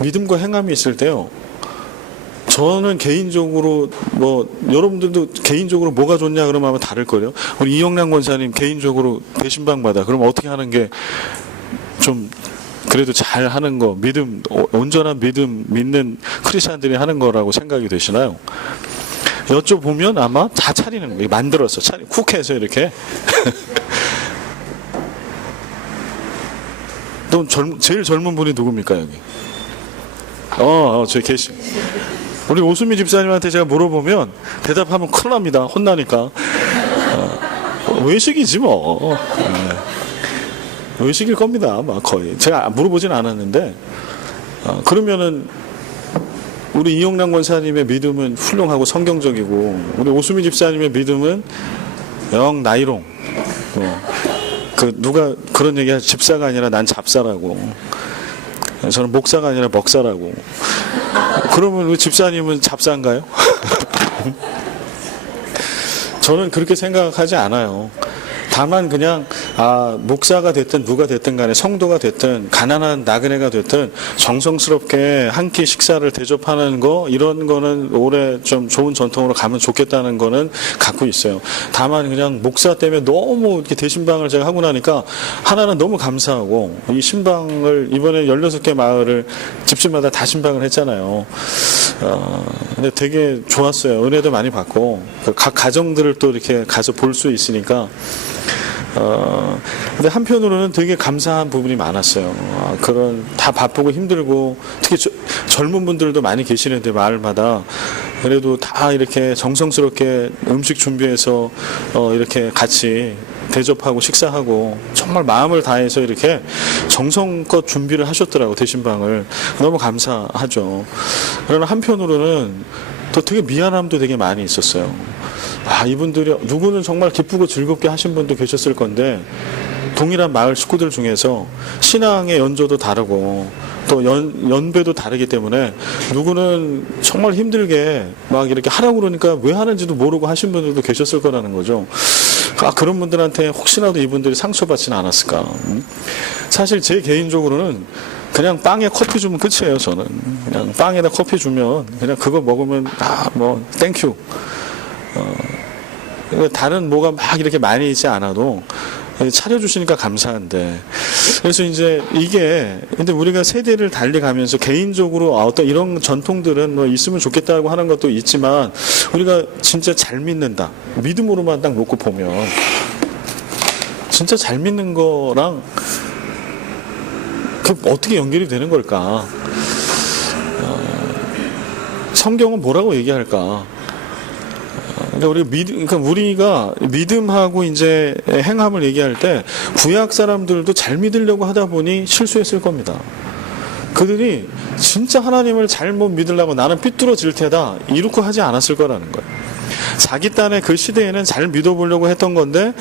믿음과 행함이 있을 때요. 저는 개인적으로 뭐 여러분들도 개인적으로 뭐가 좋냐 그러면 아마 다를 거예요. 우리 이영란 권사님 개인적으로 대신방 받아. 그럼 어떻게 하는 게 좀 그래도 잘 하는 거, 믿음, 온전한 믿음 믿는 크리스찬들이 하는 거라고 생각이 되시나요? 여쭤보면 아마 다 차리는 거예요. 만들어서 쿡 해서 이렇게. 또 제일 젊은 분이 누굽니까 여기? 저기 계시. 우리 오수미 집사님한테 제가 물어보면 대답하면 큰일 납니다. 혼나니까. 외식이지 뭐. 외식일 겁니다. 아마 거의. 제가 물어보진 않았는데 그러면은 우리 이영란 권사님의 믿음은 훌륭하고 성경적이고 우리 오수미 집사님의 믿음은 영 나이롱. 누가 그런 얘기하죠. 집사가 아니라 난 잡사라고. 저는 목사가 아니라 먹사라고. 그러면 우리 집사님은 잡사인가요? 저는 그렇게 생각하지 않아요. 다만 그냥 목사가 됐든 누가 됐든 간에 성도가 됐든 가난한 나그네가 됐든 정성스럽게 한 끼 식사를 대접하는 거 이런 거는 올해 좀 좋은 전통으로 가면 좋겠다는 거는 갖고 있어요. 다만 그냥 목사 때문에 너무 이렇게 대신방을 제가 하고 나니까 하나는 너무 감사하고 이 신방을 이번에 16개 마을을 집집마다 다 신방을 했잖아요. 근데 되게 좋았어요. 은혜도 많이 받고 각 가정들을 또 이렇게 가서 볼 수 있으니까 근데 한편으로는 되게 감사한 부분이 많았어요. 그런 다 바쁘고 힘들고 특히 젊은 분들도 많이 계시는데 마을마다 그래도 다 이렇게 정성스럽게 음식 준비해서 이렇게 같이 대접하고 식사하고 정말 마음을 다해서 이렇게 정성껏 준비를 하셨더라고, 대신방을. 너무 감사하죠. 그러나 한편으로는 또 되게 미안함도 되게 많이 있었어요. 아, 이분들이 누구는 정말 기쁘고 즐겁게 하신 분도 계셨을 건데 동일한 마을 식구들 중에서 신앙의 연조도 다르고 또 연배도 다르기 때문에 누구는 정말 힘들게 막 이렇게 하라고 그러니까 왜 하는지도 모르고 하신 분들도 계셨을 거라는 거죠. 아, 그런 분들한테 혹시라도 이분들이 상처받지는 않았을까. 사실 제 개인적으로는 그냥 빵에 커피 주면 끝이에요. 저는 그냥 빵에다 커피 주면 그냥 그거 먹으면 뭐 땡큐. 다른 뭐가 막 이렇게 많이 있지 않아도 차려주시니까 감사한데. 그래서 이제 이게, 근데 우리가 세대를 달리 가면서 개인적으로 어떤 이런 전통들은 뭐 있으면 좋겠다고 하는 것도 있지만 우리가 진짜 잘 믿는다. 믿음으로만 딱 놓고 보면 진짜 잘 믿는 거랑 그 어떻게 연결이 되는 걸까? 성경은 뭐라고 얘기할까? 그러니까 우리가 믿음하고 이제 행함을 얘기할 때 구약 사람들도 잘 믿으려고 하다 보니 실수했을 겁니다. 그들이 진짜 하나님을 잘못 믿으려고 나는 삐뚤어질 테다 이렇게 하지 않았을 거라는 거예요. 자기 딴의 그 시대에는 잘 믿어보려고 했던 건데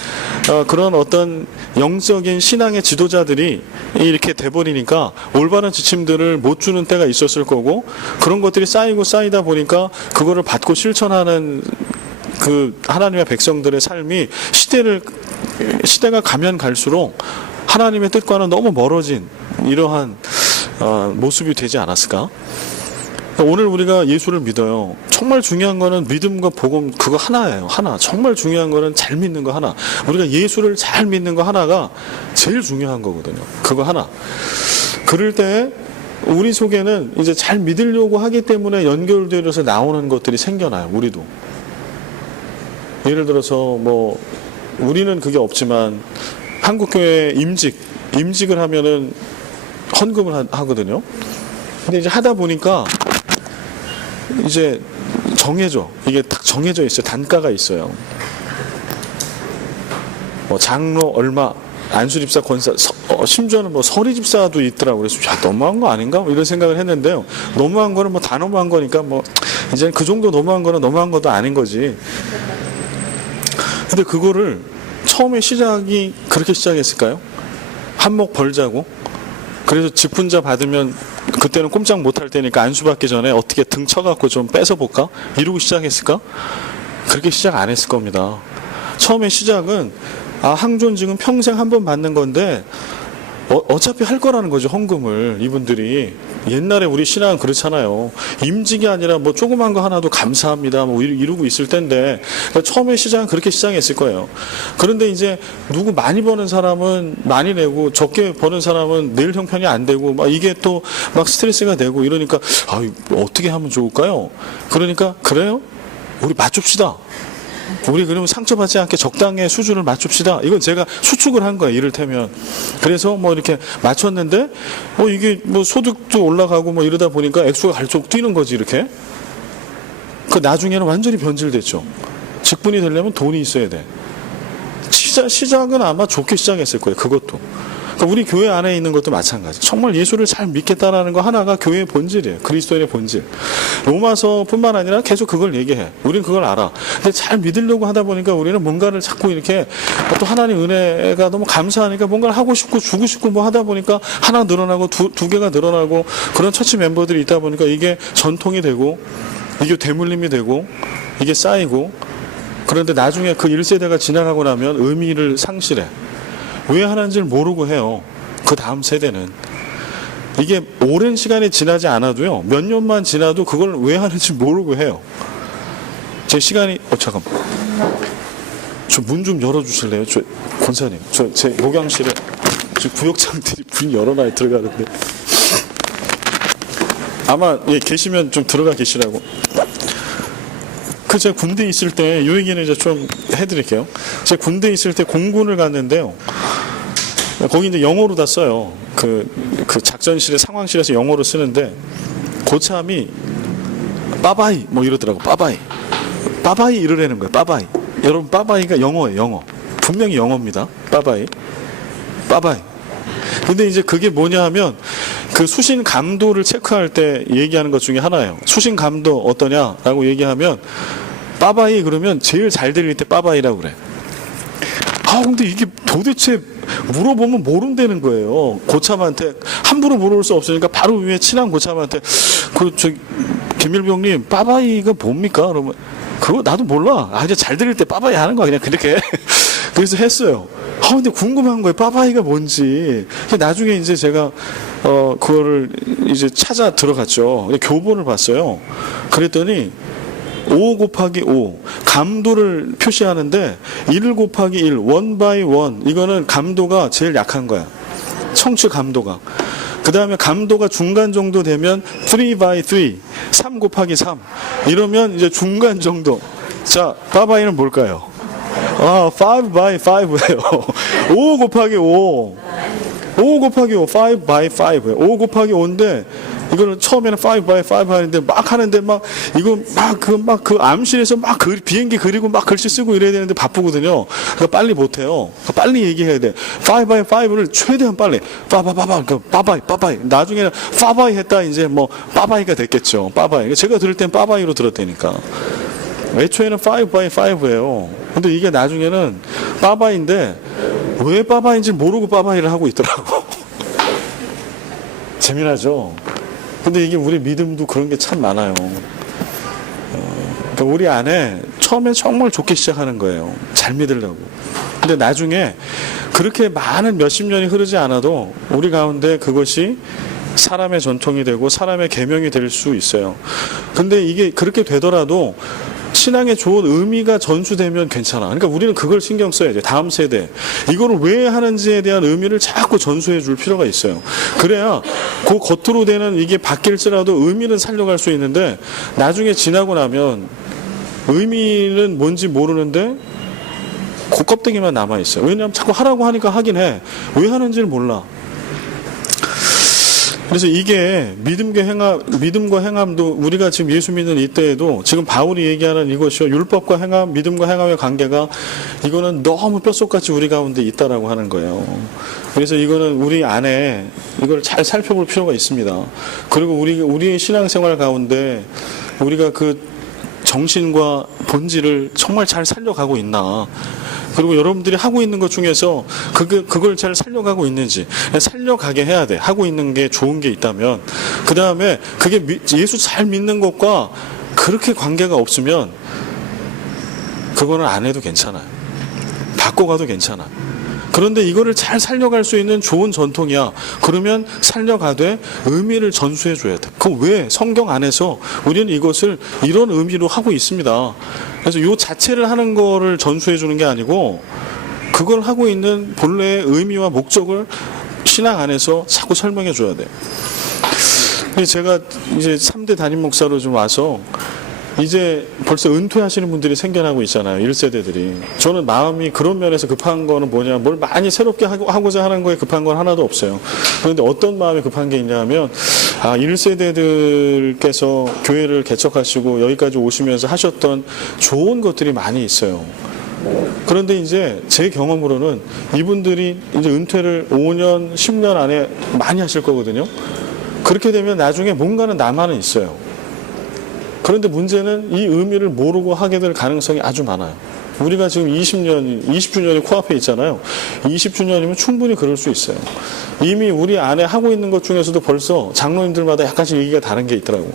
그런 어떤 영적인 신앙의 지도자들이 이렇게 돼버리니까 올바른 지침들을 못 주는 때가 있었을 거고, 그런 것들이 쌓이고 쌓이다 보니까 그거를 받고 실천하는 그 하나님의 백성들의 삶이 시대가 가면 갈수록 하나님의 뜻과는 너무 멀어진 이러한 모습이 되지 않았을까? 오늘 우리가 예수를 믿어요. 정말 중요한 거는 믿음과 복음 그거 하나예요. 하나. 정말 중요한 거는 잘 믿는 거 하나. 우리가 예수를 잘 믿는 거 하나가 제일 중요한 거거든요. 그거 하나. 그럴 때 우리 속에는 이제 잘 믿으려고 하기 때문에 연결되어서 나오는 것들이 생겨나요. 우리도. 예를 들어서 뭐 우리는 그게 없지만 한국교회 임직을 하면은 헌금을 하거든요. 근데 이제 하다 보니까 이제 이게 딱 정해져 있어요. 단가가 있어요. 뭐 장로 얼마, 안수집사 권사, 심지어는 뭐 서리집사도 있더라고. 그래서 야, 너무한 거 아닌가? 뭐 이런 생각을 했는데요. 너무한 거는 뭐 다 너무한 거니까 뭐 이제 그 정도 너무한 거는 너무한 것도 아닌 거지. 근데 그거를 처음에 시작이 그렇게 시작했을까요? 한몫 벌자고. 그래서 직분자 받으면 그때는 꼼짝 못할 때니까 안수 받기 전에 어떻게 등 쳐갖고 좀 뺏어볼까? 이러고 시작했을까? 그렇게 시작 안 했을 겁니다. 처음에 시작은 항존직은 평생 한 번 받는 건데 어차피 할 거라는 거죠. 헌금을 이분들이. 옛날에 우리 신앙은 그렇잖아요. 임직이 아니라 뭐 조그만 거 하나도 감사합니다 뭐 이러고 있을 텐데, 그러니까 처음에 시작은 그렇게 시작했을 거예요. 그런데 이제 누구 많이 버는 사람은 많이 내고 적게 버는 사람은 낼 형편이 안 되고 막 이게 또 막 스트레스가 되고 이러니까 어떻게 하면 좋을까요? 그러니까 그래요? 우리 맞춥시다. 우리 그러면 상처받지 않게 적당의 수준을 맞춥시다. 이건 제가 추측을 한 거예요. 이를테면. 그래서 뭐 이렇게 맞췄는데 이게 뭐 소득도 올라가고 뭐 이러다 보니까 액수가 갈수록 뛰는 거지 이렇게. 그 나중에는 완전히 변질됐죠. 직분이 되려면 돈이 있어야 돼. 시작은 아마 좋게 시작했을 거예요. 그것도. 그러니까 우리 교회 안에 있는 것도 마찬가지. 정말 예수를 잘 믿겠다라는 거 하나가 교회의 본질이에요. 그리스도인의 본질. 로마서뿐만 아니라 계속 그걸 얘기해. 우리는 그걸 알아. 근데 잘 믿으려고 하다 보니까 우리는 뭔가를 자꾸 이렇게 또 하나님 은혜가 너무 감사하니까 뭔가를 하고 싶고 주고 싶고 뭐 하다 보니까 하나 늘어나고 두 개가 늘어나고 그런 처치 멤버들이 있다 보니까 이게 전통이 되고 이게 대물림이 되고 이게 쌓이고, 그런데 나중에 그 1세대가 지나가고 나면 의미를 상실해. 왜 하는지를 모르고 해요. 그 다음 세대는. 이게 오랜 시간이 지나지 않아도요, 몇 년만 지나도 그걸 왜 하는지 모르고 해요. 제 시간이 잠깐만, 저 문 좀 열어주실래요? 저 권사님, 제 목양실에 구역장들이 문 열어놔야 들어가는데 아마 계시면 좀 들어가 계시라고. 제가 군대에 있을 때, 요 얘기는 이제 좀 해드릴게요. 제가 군대에 있을 때 공군을 갔는데요. 거기 이제 영어로 다 써요. 그 작전실에, 상황실에서 영어로 쓰는데, 고참이 빠바이, 뭐 이러더라고. 빠바이 이러라는 거예요. 빠바이. 여러분, 빠바이가 영어예요, 영어. 분명히 영어입니다. 빠바이. 빠바이. 근데 이제 그게 뭐냐 하면 그 수신 감도를 체크할 때 얘기하는 것 중에 하나예요. 수신 감도 어떠냐라고 얘기하면 빠바이 그러면 제일 잘 들릴 때 빠바이라고 그래. 근데 이게 도대체 물어보면 모른다는 거예요. 고참한테 함부로 물어볼 수 없으니까 바로 위에 친한 고참한테 김일병님 빠바이가 뭡니까? 그러면 그거 나도 몰라. 이제 잘 들릴 때 빠바이 하는 거야. 그냥 그렇게. 그래서 했어요. 근데 궁금한 거예요. 빠바이가 뭔지. 나중에 이제 제가 그거를 이제 찾아 들어갔죠. 교본을 봤어요. 그랬더니 5 곱하기 5 감도를 표시하는데 1 곱하기 1 1 by 1 이거는 감도가 제일 약한 거야. 청취 감도가. 그 다음에 감도가 중간 정도 되면 3 by 3 3 곱하기 3 이러면 이제 중간 정도. 자, 빠바이는 뭘까요? 5 by 5예요. 5 곱하기 5 5 곱하기 5 5 by 5예요. 5 곱하기 5인데 이거는 처음에는 5 by 5 하는데 막 하는데 막 이거 그 암실에서 막 비행기 그리고 막 글씨 쓰고 이래야 되는데 바쁘거든요. 그러니까 빨리 못해요. 그러니까 빨리 얘기해야 돼. 5 by 5를 최대한 빨리 빠바이 나중에는 빠바이 했다 이제 뭐 빠바이가 됐겠죠. 빠바이. 제가 들을 땐 빠바이로 들었다니까. 애초에는 5 by 5예요. 근데 이게 나중에는 빠바이인데 왜 빠바이인지 모르고 빠바이를 하고 있더라고. 재미나죠? 근데 이게 우리 믿음도 그런 게 참 많아요. 그러니까 우리 안에 처음에 정말 좋게 시작하는 거예요. 잘 믿으려고. 근데 나중에 그렇게 많은 몇십 년이 흐르지 않아도 우리 가운데 그것이 사람의 전통이 되고 사람의 계명이 될 수 있어요. 근데 이게 그렇게 되더라도 신앙에 좋은 의미가 전수되면 괜찮아. 그러니까 우리는 그걸 신경 써야죠. 다음 세대. 이거를 왜 하는지에 대한 의미를 자꾸 전수해 줄 필요가 있어요. 그래야 그 겉으로 되는 이게 바뀔지라도 의미는 살려갈 수 있는데 나중에 지나고 나면 의미는 뭔지 모르는데 그 껍데기만 남아있어요. 왜냐하면 자꾸 하라고 하니까 하긴 해. 왜 하는지를 몰라. 그래서 이게 믿음과 행함도 우리가 지금 예수 믿는 이때에도 지금 바울이 얘기하는 이것이요. 율법과 행함, 믿음과 행함의 관계가 이거는 너무 뼛속같이 우리 가운데 있다라고 하는 거예요. 그래서 이거는 우리 안에 이걸 잘 살펴볼 필요가 있습니다. 그리고 우리의 신앙생활 가운데 우리가 그 정신과 본질을 정말 잘 살려가고 있나. 그리고 여러분들이 하고 있는 것 중에서 그걸 잘 살려가고 있는지 살려가게 해야 돼. 하고 있는 게 좋은 게 있다면 그 다음에 그게 예수 잘 믿는 것과 그렇게 관계가 없으면 그거는 안 해도 괜찮아요. 바꿔가도 괜찮아. 그런데 이거를 잘 살려갈 수 있는 좋은 전통이야. 그러면 살려가되 의미를 전수해 줘야 돼. 그 왜 성경 안에서 우리는 이것을 이런 의미로 하고 있습니다. 그래서 이 자체를 하는 거를 전수해 주는 게 아니고 그걸 하고 있는 본래의 의미와 목적을 신앙 안에서 자꾸 설명해 줘야 돼. 제가 이제 3대 담임 목사로 좀 와서 이제 벌써 은퇴하시는 분들이 생겨나고 있잖아요. 1세대들이. 저는 마음이 그런 면에서 급한 거는 뭐냐, 뭘 많이 새롭게 하고자 하는 거에 급한 건 하나도 없어요. 그런데 어떤 마음이 급한 게 있냐면 1세대들께서 교회를 개척하시고 여기까지 오시면서 하셨던 좋은 것들이 많이 있어요. 그런데 이제 제 경험으로는 이분들이 이제 은퇴를 5년, 10년 안에 많이 하실 거거든요. 그렇게 되면 나중에 뭔가는 남아는 있어요. 그런데 문제는 이 의미를 모르고 하게 될 가능성이 아주 많아요. 우리가 지금 20주년이 코앞에 있잖아요. 20주년이면 충분히 그럴 수 있어요. 이미 우리 안에 하고 있는 것 중에서도 벌써 장로님들마다 약간씩 얘기가 다른 게 있더라고.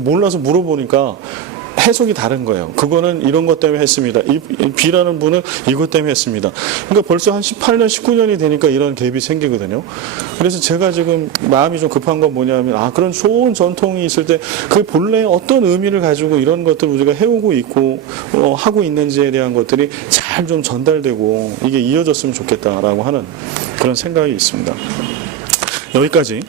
몰라서 물어보니까 해석이 다른 거예요. 그거는 이런 것 때문에 했습니다. 이 B라는 분은 이것 때문에 했습니다. 그러니까 벌써 한 18년, 19년이 되니까 이런 갭이 생기거든요. 그래서 제가 지금 마음이 좀 급한 건 뭐냐면 그런 좋은 전통이 있을 때 그 본래 어떤 의미를 가지고 이런 것들을 우리가 해오고 있고 하고 있는지에 대한 것들이 잘 좀 전달되고 이게 이어졌으면 좋겠다라고 하는 그런 생각이 있습니다. 여기까지.